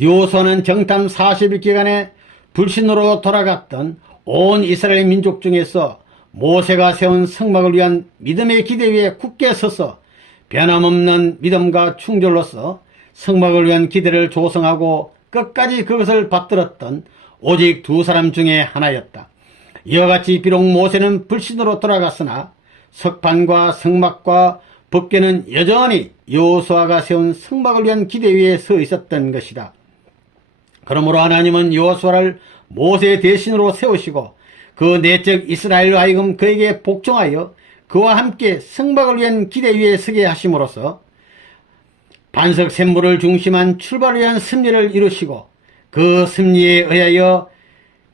여호수아는 정탐 40일 기간에 불신으로 돌아갔던 온 이스라엘 민족 중에서 모세가 세운 성막을 위한 믿음의 기대 위에 굳게 서서 변함없는 믿음과 충절로서 성막을 위한 기대를 조성하고 끝까지 그것을 받들었던 오직 2사람 중에 하나였다. 이와 같이 비록 모세는 불신으로 돌아갔으나 석판과 성막과 법궤는 여전히 여호수아가 세운 성막을 위한 기대 위에 서 있었던 것이다. 그러므로 하나님은 여호수아를 모세 대신으로 세우시고 그 내적 이스라엘로 하여금 그에게 복종하여 그와 함께 성막을 위한 기대 위에 서게 하심으로써 반석 샘물을 중심한 출발을 위한 섭리를 이루시고, 그 섭리에 의하여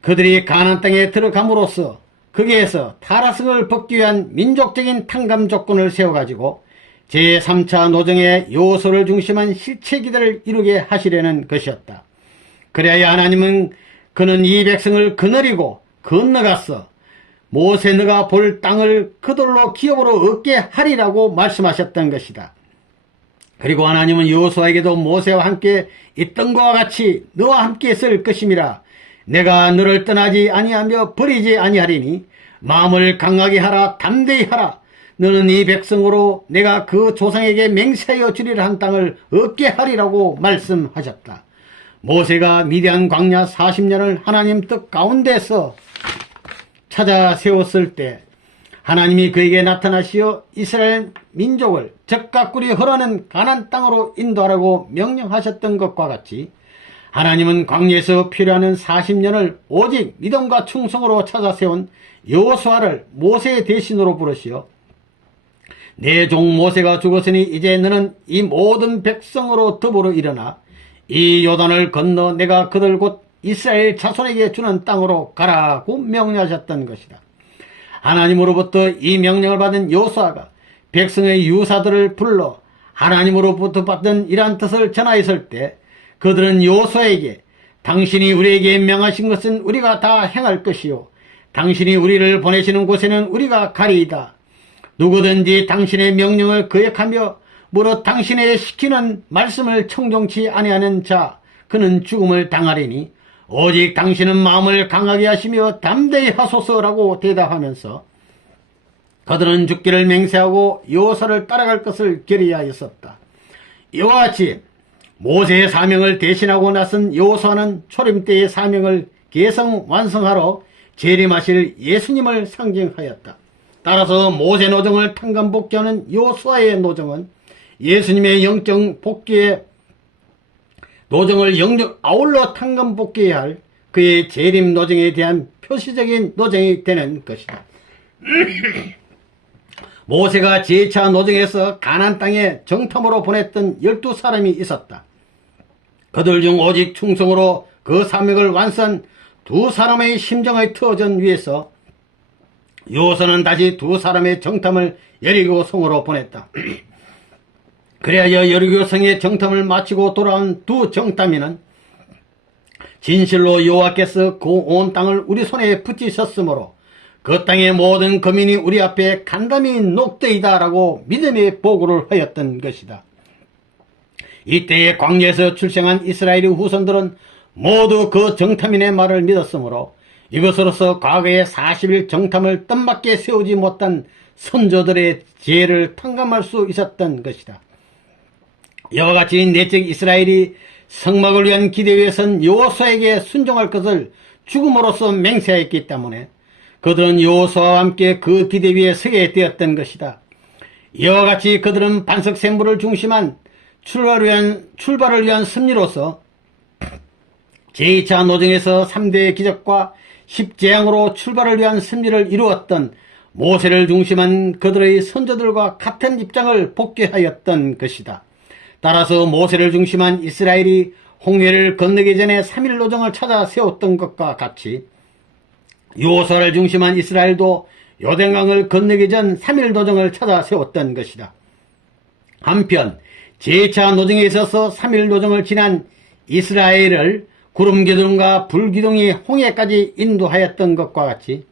그들이 가나안 땅에 들어감으로써 거기에서 타락성을 벗기 위한 민족적인 탕감 조건을 세워가지고 제3차 노정의 여호수아를 중심한 실체 기대를 이루게 하시려는 것이었다. 그래야 하나님은 그는 이 백성을 거느리고 건너가서 모세 너가 볼 땅을 그들로 기업으로 얻게 하리라고 말씀하셨던 것이다. 그리고 하나님은 여호수아에게도 모세와 함께 있던 것과 같이 너와 함께 있을 것임이라. 내가 너를 떠나지 아니하며 버리지 아니하리니 마음을 강하게 하라, 담대히 하라. 너는 이 백성으로 내가 그 조상에게 맹세하여 주리라 한 땅을 얻게 하리라고 말씀하셨다. 모세가 미디안 광야 40년을 하나님 뜻 가운데서 찾아 세웠을 때 하나님이 그에게 나타나시어 이스라엘 민족을 적과 꿀이 흐르는 가나안 땅으로 인도하라고 명령하셨던 것과 같이 하나님은 광야에서 필요하는 40년을 오직 믿음과 충성으로 찾아 세운 여호수아를 모세의 대신으로 부르시어 내 종 모세가 죽었으니 이제 너는 이 모든 백성으로 더불어 일어나 이 요단을 건너 내가 그들 곧 이스라엘 자손에게 주는 땅으로 가라고 명령하셨던 것이다. 하나님으로부터 이 명령을 받은 여호수아가 백성의 유사들을 불러 하나님으로부터 받은 이러한 뜻을 전하였을 때 그들은 여호수아에게 당신이 우리에게 명하신 것은 우리가 다 행할 것이요 당신이 우리를 보내시는 곳에는 우리가 가리이다. 누구든지 당신의 명령을 거역하며 무릇 당신의 시키는 말씀을 청종치 아니하는 자 그는 죽음을 당하리니 오직 당신은 마음을 강하게 하시며 담대히 하소서라고 대답하면서 그들은 죽기를 맹세하고 여호수아를 따라갈 것을 결의하였었다. 이와 같이 모세의 사명을 대신하고 나선 여호수아는 초림 때의 사명을 개성 완성하러 재림하실 예수님을 상징하였다. 따라서 모세 노정을 탕감 복귀하는 여호수아의 노정은 예수님의 영적 복귀의 노정을 영적 아울러 탕감 복귀해야 할 그의 재림 노정에 대한 표시적인 노정이 되는 것이다. 모세가 제2차 노정에서 가나안 땅에 정탐으로 보냈던 12사람이 있었다. 그들 중 오직 충성으로 그 사명을 완수한 2사람의 심정의 터전 위에서 여호수아는 다시 2사람의 정탐을 여리고 성으로 보냈다. 그래야 여리고 성의 정탐을 마치고 돌아온 2 정탐이는 진실로 여호와께서 그 온 땅을 우리 손에 붙이셨으므로 그 땅의 모든 거민이 우리 앞에 간담이 녹되이다 라고 믿음의 보고를 하였던 것이다. 이때에 광야에서 출생한 이스라엘의 후손들은 모두 그 정탐인의 말을 믿었으므로 이것으로서 과거의 40일 정탐을 뜻맞게 세우지 못한 선조들의 죄를 탕감할 수 있었던 것이다. 이와 같이 내적 이스라엘이 성막을 위한 기대 위에 선 여호수아에게 순종할 것을 죽음으로써 맹세하였기 때문에 그들은 여호수아와 함께 그 기대 위에 서게 되었던 것이다. 이와 같이 그들은 반석 샘물을 중심한 출발을 위한 승리로서 제2차 노정에서 3대의 기적과 10재앙으로 출발을 위한 승리를 이루었던 모세를 중심한 그들의 선조들과 같은 입장을 복귀하였던 것이다. 따라서 모세를 중심한 이스라엘이 홍해를 건너기 전에 3일 노정을 찾아 세웠던 것과 같이 여호수아를 중심한 이스라엘도 요단강을 건너기 전 3일 노정을 찾아 세웠던 것이다. 한편 제2차 노정에 있어서 3일 노정을 지난 이스라엘을 구름기둥과 불기둥이 홍해까지 인도하였던 것과 같이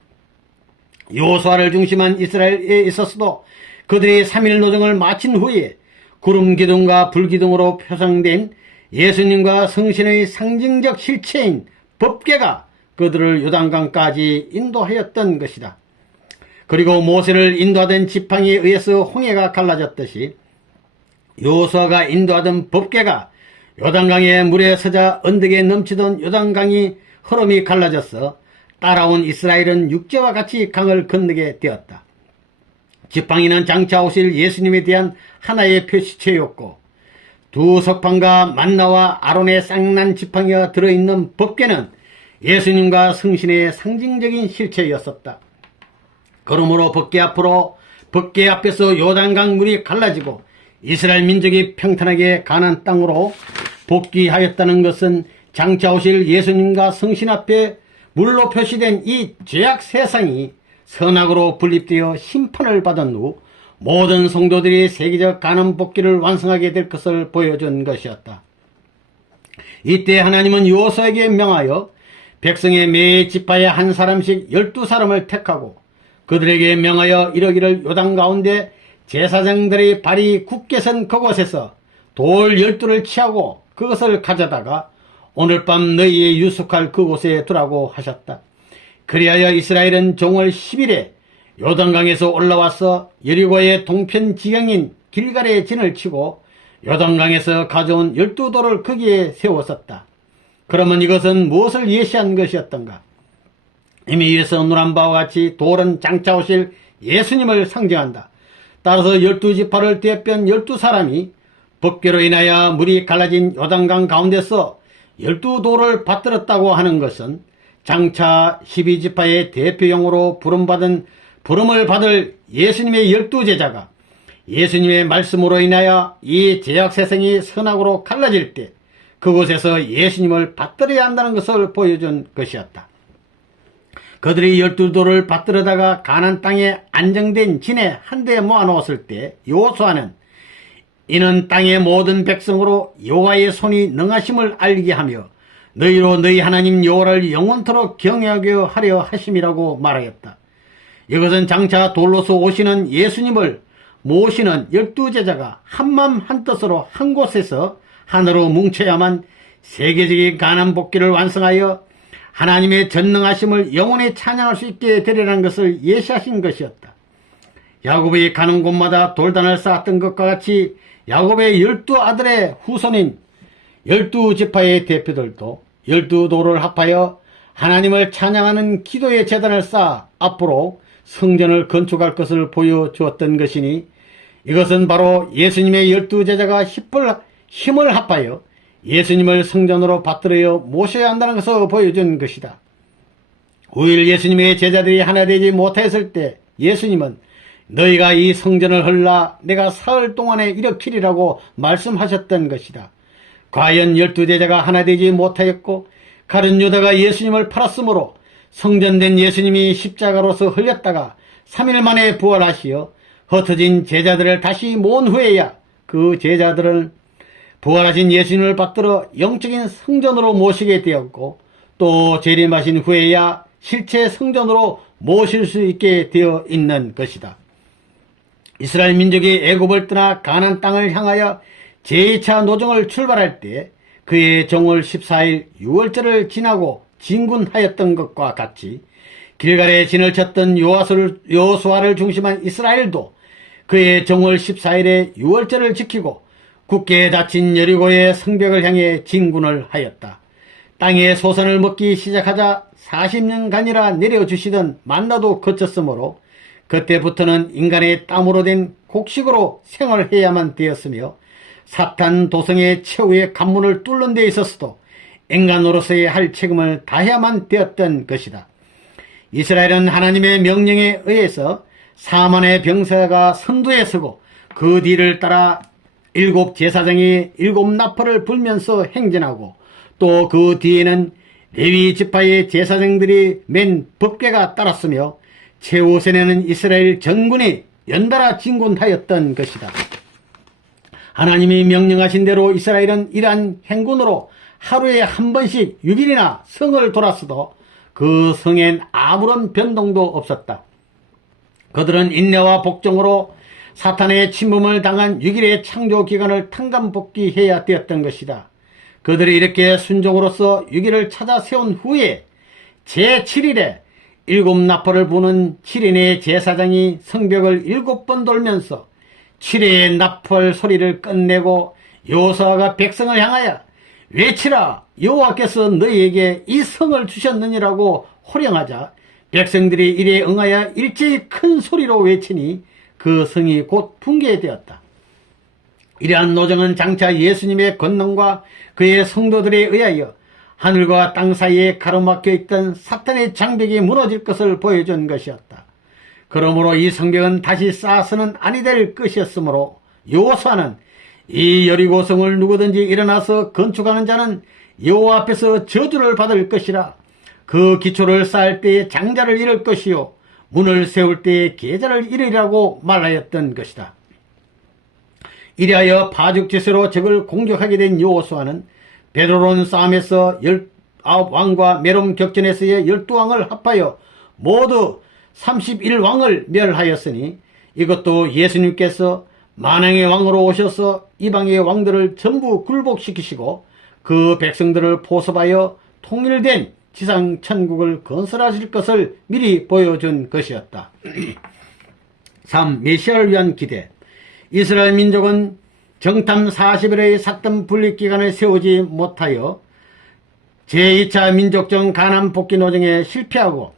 여호수아를 중심한 이스라엘에 있어서도 그들이 3일 노정을 마친 후에 구름기둥과 불기둥으로 표상된 예수님과 성신의 상징적 실체인 법궤가 그들을 요단강까지 인도하였던 것이다. 그리고 모세를 인도하던 지팡이에 의해서 홍해가 갈라졌듯이 여호수아가 인도하던 법궤가 요단강의 물에 서자 언덕에 넘치던 요단강이 흐름이 갈라져서 따라온 이스라엘은 육지와 같이 강을 건너게 되었다. 지팡이는 장차 오실 예수님에 대한 하나의 표시체였고 2 석판과 만나와 아론의 쌍난 지팡이가 들어있는 법궤는 예수님과 성신의 상징적인 실체였었다. 그러므로 법궤 앞에서 요단강 물이 갈라지고 이스라엘 민족이 평탄하게 가나안 땅으로 복귀하였다는 것은 장차 오실 예수님과 성신 앞에 물로 표시된 이 죄악 세상이 선악으로 분립되어 심판을 받은 후 모든 성도들이 세계적 가나안 복귀를 완성하게 될 것을 보여준 것이었다. 이때 하나님은 여호수아에게 명하여 백성의 매 지파에 한 사람씩 12사람을 택하고 그들에게 명하여 이러기를 요단 가운데 제사장들의 발이 굳게 선 그곳에서 돌 12를 취하고 그것을 가져다가 오늘 밤 너희의 유숙할 그곳에 두라고 하셨다. 그리하여 이스라엘은 정월 10일에 요단강에서 올라와서 여리고의 동편 지경인 길갈에 진을 치고 요단강에서 가져온 12돌을 거기에 세웠었다. 그러면 이것은 무엇을 예시한 것이었던가? 이미 위에서 논한 바와 같이 돌은 장차 오실 예수님을 상징한다. 따라서 12지파를 대표한 12사람이 법궤로 인하여 물이 갈라진 요단강 가운데서 12돌을 받들었다고 하는 것은 장차 12지파의 대표용으로 부름을 받을 예수님의 12제자가 예수님의 말씀으로 인하여 이 죄악세상이 선악으로 갈라질 때 그곳에서 예수님을 받들어야 한다는 것을 보여준 것이었다. 그들이 12돌을 받들어다가 가나안 땅에 안정된 진에 한데 모아놓았을 때 여호수아는 이는 땅의 모든 백성으로 여호와의 손이 능하심을 알게 하며 너희로 너희 하나님 여호와를 영원토록 경외하게 하려 하심이라고 말하였다. 이것은 장차 돌로서 오시는 예수님을 모시는 12제자가 한마음 한뜻으로 한 곳에서 하나로 뭉쳐야만 세계적인 가나안 복귀를 완성하여 하나님의 전능하심을 영원히 찬양할 수 있게 되리라는 것을 예시하신 것이었다. 야곱이 가는 곳마다 돌단을 쌓았던 것과 같이 야곱의 12아들의 후손인 12지파의 대표들도 12돌을 합하여 하나님을 찬양하는 기도의 제단을 쌓아 앞으로 성전을 건축할 것을 보여주었던 것이니 이것은 바로 예수님의 12제자가 힘을 합하여 예수님을 성전으로 받들어 모셔야 한다는 것을 보여준 것이다. 5일 예수님의 제자들이 하나 되지 못하였을 때 예수님은 너희가 이 성전을 헐라 내가 사흘 동안에 일으키리라고 말씀하셨던 것이다. 과연 12제자가 하나 되지 못하였고 가룟 유다가 예수님을 팔았으므로 성전된 예수님이 십자가로서 흘렸다가 3일 만에 부활하시어 흩어진 제자들을 다시 모은 후에야 그 제자들은 부활하신 예수님을 받들어 영적인 성전으로 모시게 되었고 또 재림하신 후에야 실체 성전으로 모실 수 있게 되어 있는 것이다. 이스라엘 민족이 애굽을 떠나 가나안 땅을 향하여 제2차 노정을 출발할 때 그의 정월 14일 6월절을 지나고 진군하였던 것과 같이 길갈에 진을 쳤던 여호수아를 중심한 이스라엘도 그의 정월 14일에 6월절을 지키고 굳게 닫힌 여리고의 성벽을 향해 진군을 하였다. 땅의 소선을 먹기 시작하자 40년간이나 내려주시던 만나도 그쳤으므로 그때부터는 인간의 땀으로 된 곡식으로 생활해야만 되었으며 사탄 도성의 최후의 관문을 뚫는 데 있어서도 인간으로서의 할 책임을 다해야만 되었던 것이다. 이스라엘은 하나님의 명령에 의해서 사만의 병사가 선두에 서고 그 뒤를 따라 7 제사장이 7 나팔을 불면서 행진하고 또 그 뒤에는 레위 지파의 제사장들이 맨 법궤가 따랐으며 최우선에는 이스라엘 전군이 연달아 진군하였던 것이다. 하나님이 명령하신 대로 이스라엘은 이러한 행군으로 하루에 한 번씩 6일이나 성을 돌았어도 그 성엔 아무런 변동도 없었다. 그들은 인내와 복종으로 사탄의 침범을 당한 6일의 창조 기간을 탕감복귀해야 되었던 것이다. 그들이 이렇게 순종으로서 6일을 찾아 세운 후에 제7일에 7 나팔을 부는 7인의 제사장이 성벽을 7번 돌면서 7회의 나팔 소리를 끝내고 여호수아가 백성을 향하여 외치라 여호와께서 너희에게 이 성을 주셨느니라고 호령하자 백성들이 이에 응하여 일제히 큰 소리로 외치니 그 성이 곧 붕괴되었다. 이러한 노정은 장차 예수님의 권능과 그의 성도들에 의하여 하늘과 땅 사이에 가로막혀 있던 사탄의 장벽이 무너질 것을 보여준 것이었다. 그러므로 이 성벽은 다시 쌓아서는 아니 될 것이었으므로 여호수아는 이 여리고성을 누구든지 일어나서 건축하는 자는 여호와 앞에서 저주를 받을 것이라. 그 기초를 쌓을 때에 장자를 잃을 것이요 문을 세울 때에 계좌를 잃으리라고 말하였던 것이다. 이리하여 파죽지세로 적을 공격하게 된 여호수아는 베드로론 싸움에서 19왕과 메론 격전에서의 12왕을 합하여 모두 31왕을 멸하였으니 이것도 예수님께서 만왕의 왕으로 오셔서 이방의 왕들을 전부 굴복시키시고 그 백성들을 포섭하여 통일된 지상 천국을 건설하실 것을 미리 보여준 것이었다. 3. 메시아를 위한 기대. 이스라엘 민족은 정탐 40일의 사점 분립기간을 세우지 못하여 제2차 민족정 가나안 복귀 노정에 실패하고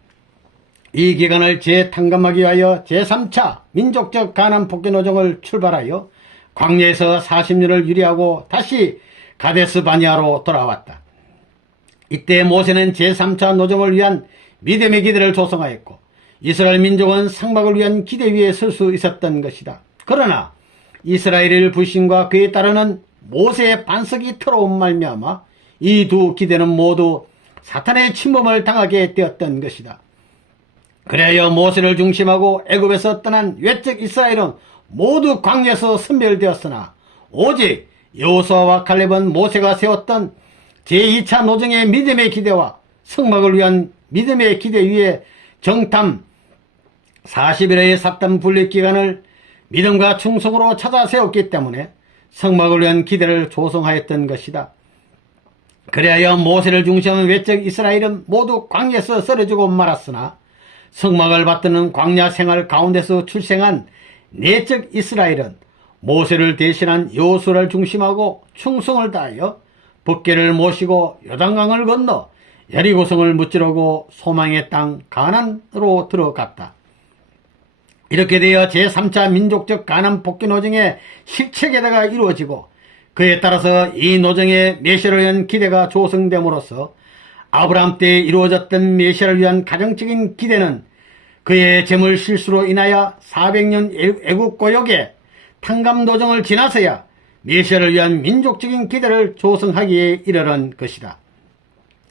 이 기간을 재탕감하기 위하여 제3차 민족적 가나안 복귀 노정을 출발하여 광야에서 40년을 유리하고 다시 가데스 바니아로 돌아왔다. 이때 모세는 제3차 노정을 위한 믿음의 기대를 조성하였고 이스라엘 민족은 상막을 위한 기대 위에 설 수 있었던 것이다. 그러나 이스라엘의 불신과 그에 따르는 모세의 반석이 틀어온 말미암아 이 두 기대는 모두 사탄의 침범을 당하게 되었던 것이다. 그래야 모세를 중심하고 애굽에서 떠난 외적 이스라엘은 모두 광야에서 선멸되었으나 오직 여호수아와 갈렙은 모세가 세웠던 제2차 노정의 믿음의 기대와 성막을 위한 믿음의 기대 위에 정탐 40일의 사탐 분립기간을 믿음과 충성으로 찾아 세웠기 때문에 성막을 위한 기대를 조성하였던 것이다. 그래야 모세를 중심한 외적 이스라엘은 모두 광야에서 쓰러지고 말았으나 성막을 받드는 광야 생활 가운데서 출생한 내적 이스라엘은 모세를 대신한 여호수아를 중심하고 충성을 다하여 법궤를 모시고 요단강을 건너 여리고성을 무찌르고 소망의 땅 가나안으로 들어갔다. 이렇게 되어 제3차 민족적 가난 복귀 노정의 실체계대가 이루어지고 그에 따라서 이 노정의 메시아를 위한 기대가 조성됨으로써 아브라함 때 이루어졌던 메시아를 위한 가정적인 기대는 그의 재물 실수로 인하여 400년 애국 고역의 탕감 노정을 지나서야 메시아를 위한 민족적인 기대를 조성하기에 이르는 것이다.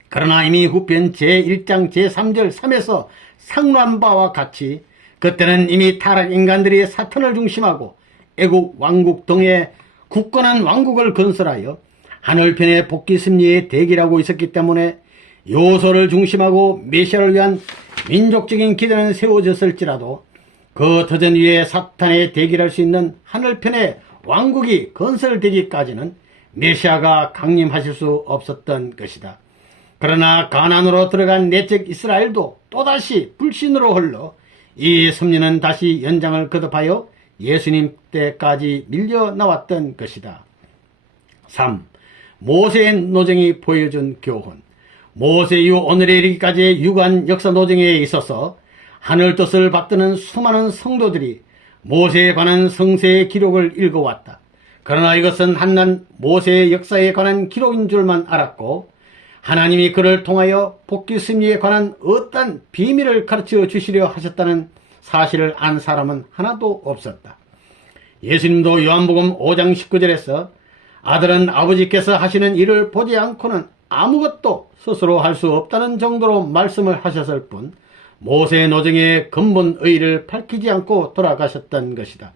그러나 이미 후편 제1장 제3절 3에서 상노한 바와 같이 그때는 이미 타락 인간들이 사탄을 중심하고 애국 왕국 등의 굳건한 왕국을 건설하여 하늘편의 복귀 승리에 대기하고 있었기 때문에 요소를 중심하고 메시아를 위한 민족적인 기대는 세워졌을지라도 그 터전 위에 사탄에 대기할 수 있는 하늘편의 왕국이 건설되기까지는 메시아가 강림하실 수 없었던 것이다. 그러나 가나안으로 들어간 내적 이스라엘도 또다시 불신으로 흘러 이 섭리는 다시 연장을 거듭하여 예수님 때까지 밀려나왔던 것이다. 3. 모세의 노정이 보여준 교훈. 모세 이후 오늘에 이르기까지의 유관 역사 노정에 있어서 하늘 뜻을 받드는 수많은 성도들이 모세에 관한 성세의 기록을 읽어왔다. 그러나 이것은 한낱 모세의 역사에 관한 기록인 줄만 알았고 하나님이 그를 통하여 복귀 승리에 관한 어떤 비밀을 가르쳐 주시려 하셨다는 사실을 안 사람은 하나도 없었다. 예수님도 요한복음 5장 19절에서 아들은 아버지께서 하시는 일을 보지 않고는 아무것도 스스로 할 수 없다는 정도로 말씀을 하셨을 뿐 모세의 노정의 근본 의의를 밝히지 않고 돌아가셨던 것이다.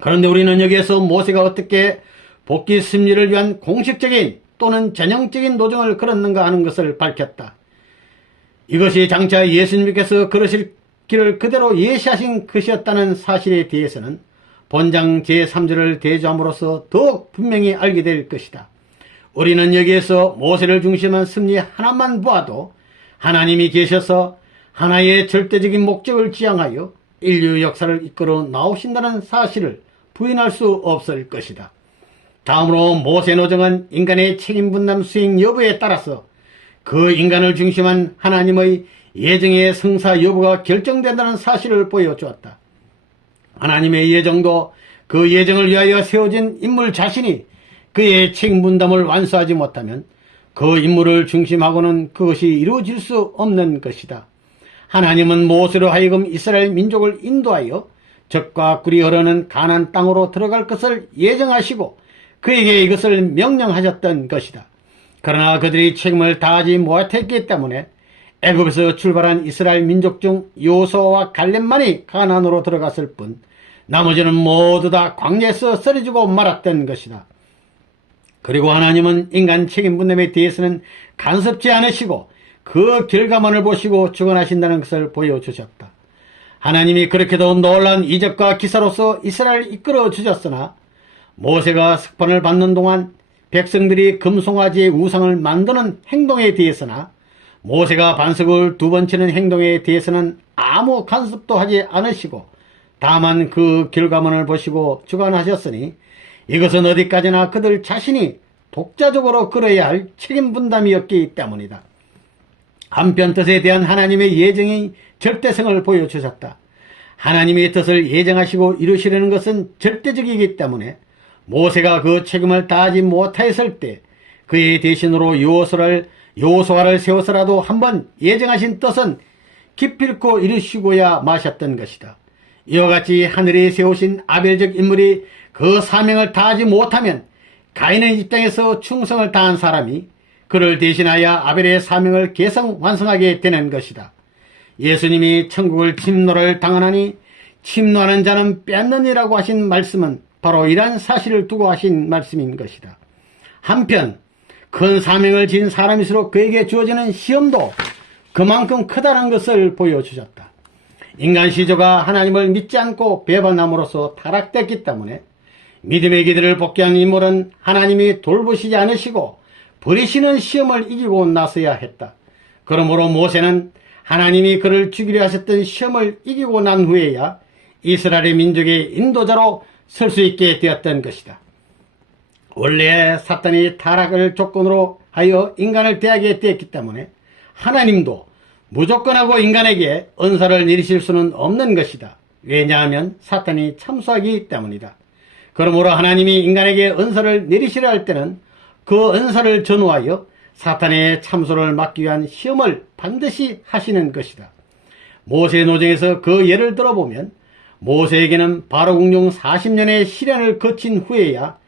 그런데 우리는 여기에서 모세가 어떻게 복귀 승리를 위한 공식적인 또는 전형적인 노정을 걸었는가 하는 것을 밝혔다. 이것이 장차 예수님께서 그러실 길을 그대로 예시하신 것이었다는 사실에 대해서는 본장 제3절을 대조함으로써 더욱 분명히 알게 될 것이다. 우리는 여기에서 모세를 중심한 승리 하나만 보아도 하나님이 계셔서 하나의 절대적인 목적을 지향하여 인류 역사를 이끌어 나오신다는 사실을 부인할 수 없을 것이다. 다음으로 모세 노정은 인간의 책임 분담 수행 여부에 따라서 그 인간을 중심한 하나님의 예정의 성사 여부가 결정된다는 사실을 보여주었다. 하나님의 예정도 그 예정을 위하여 세워진 인물 자신이 그의 책임 분담을 완수하지 못하면 그 인물을 중심하고는 그것이 이루어질 수 없는 것이다. 하나님은 모세로 하여금 이스라엘 민족을 인도하여 적과 꿀이 흐르는 가나안 땅으로 들어갈 것을 예정하시고 그에게 이것을 명령하셨던 것이다. 그러나 그들이 책임을 다하지 못했기 때문에 애굽에서 출발한 이스라엘 민족 중 요수아와 갈렙만이 가나안으로 들어갔을 뿐 나머지는 모두 다 광야에서 쓰러지고 말았던 것이다. 그리고 하나님은 인간 책임 분담에 대해서는 간섭지 않으시고 그 결과만을 보시고 주관하신다는 것을 보여주셨다. 하나님이 그렇게도 놀라운 이적과 기사로서 이스라엘을 이끌어 주셨으나 모세가 석판을 받는 동안 백성들이 금송아지의 우상을 만드는 행동에 대해서나 모세가 반석을 2번 치는 행동에 대해서는 아무 간섭도 하지 않으시고 다만 그 결과만을 보시고 주관하셨으니 이것은 어디까지나 그들 자신이 독자적으로 끌어야 할 책임 분담이었기 때문이다. 한편 뜻에 대한 하나님의 예정의 절대성을 보여주셨다. 하나님의 뜻을 예정하시고 이루시려는 것은 절대적이기 때문에 모세가 그 책임을 다하지 못하였을 때 그의 대신으로 여호수아를 세워서라도 한번 예정하신 뜻은 기필코 이루시고야 마셨던 것이다. 이와 같이 하늘에 세우신 아벨적 인물이 그 사명을 다하지 못하면 가인의 입장에서 충성을 다한 사람이 그를 대신하여 아벨의 사명을 계속 완성하게 되는 것이다. 예수님이 천국을 침노를 당하나니 침노하는 자는 뺏느니라고 하신 말씀은 바로 이러한 사실을 두고 하신 말씀인 것이다. 한편 큰 사명을 진 사람일수록 그에게 주어지는 시험도 그만큼 크다는 것을 보여주셨다. 인간 시조가 하나님을 믿지 않고 배반함으로써 타락됐기 때문에 믿음의 기들을 복귀한 인물은 하나님이 돌보시지 않으시고 버리시는 시험을 이기고 나서야 했다. 그러므로 모세는 하나님이 그를 죽이려 하셨던 시험을 이기고 난 후에야 이스라엘 민족의 인도자로 설 수 있게 되었던 것이다. 원래 사탄이 타락을 조건으로 하여 인간을 대하게 되었기 때문에 하나님도 무조건하고 인간에게 은사를 내리실 수는 없는 것이다. 왜냐하면 사탄이 참소하기 때문이다. 그러므로 하나님이 인간에게 은사를 내리시려 할 때는 그 은사를 전후하여 사탄의 참소를 막기 위한 시험을 반드시 하시는 것이다. 모세 노정에서 그 예를 들어보면 모세에게는 바로 공중 40년의 시련을 거친 후에야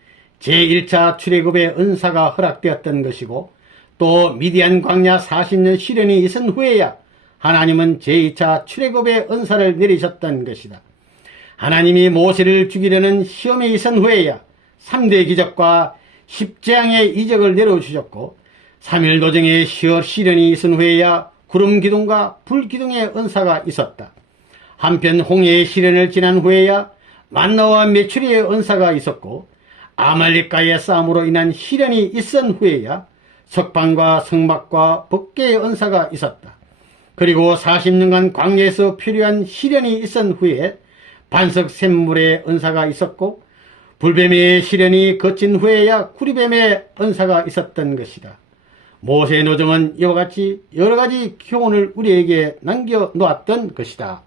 제1차 출애굽의 은사가 허락되었던 것이고, 또 미디안 광야 40년 시련이 있은 후에야 하나님은 제2차 출애굽의 은사를 내리셨던 것이다. 하나님이 모세를 죽이려는 시험이 있은 후에야 3대 기적과 10재앙의 이적을 내려주셨고, 3일 도정의 시련이 있은 후에야 구름 기둥과 불 기둥의 은사가 있었다. 한편 홍해의 시련을 지난 후에야 만나와 메추리의 은사가 있었고, 아말렉과의 싸움으로 인한 시련이 있은 후에야 석방과 성막과 법궤의 은사가 있었다. 그리고 40년간 광야에서 필요한 시련이 있은 후에 반석 샘물의 은사가 있었고, 불뱀의 시련이 거친 후에야 구리뱀의 은사가 있었던 것이다. 모세의 노정은 이와 같이 여러 가지 교훈을 우리에게 남겨놓았던 것이다.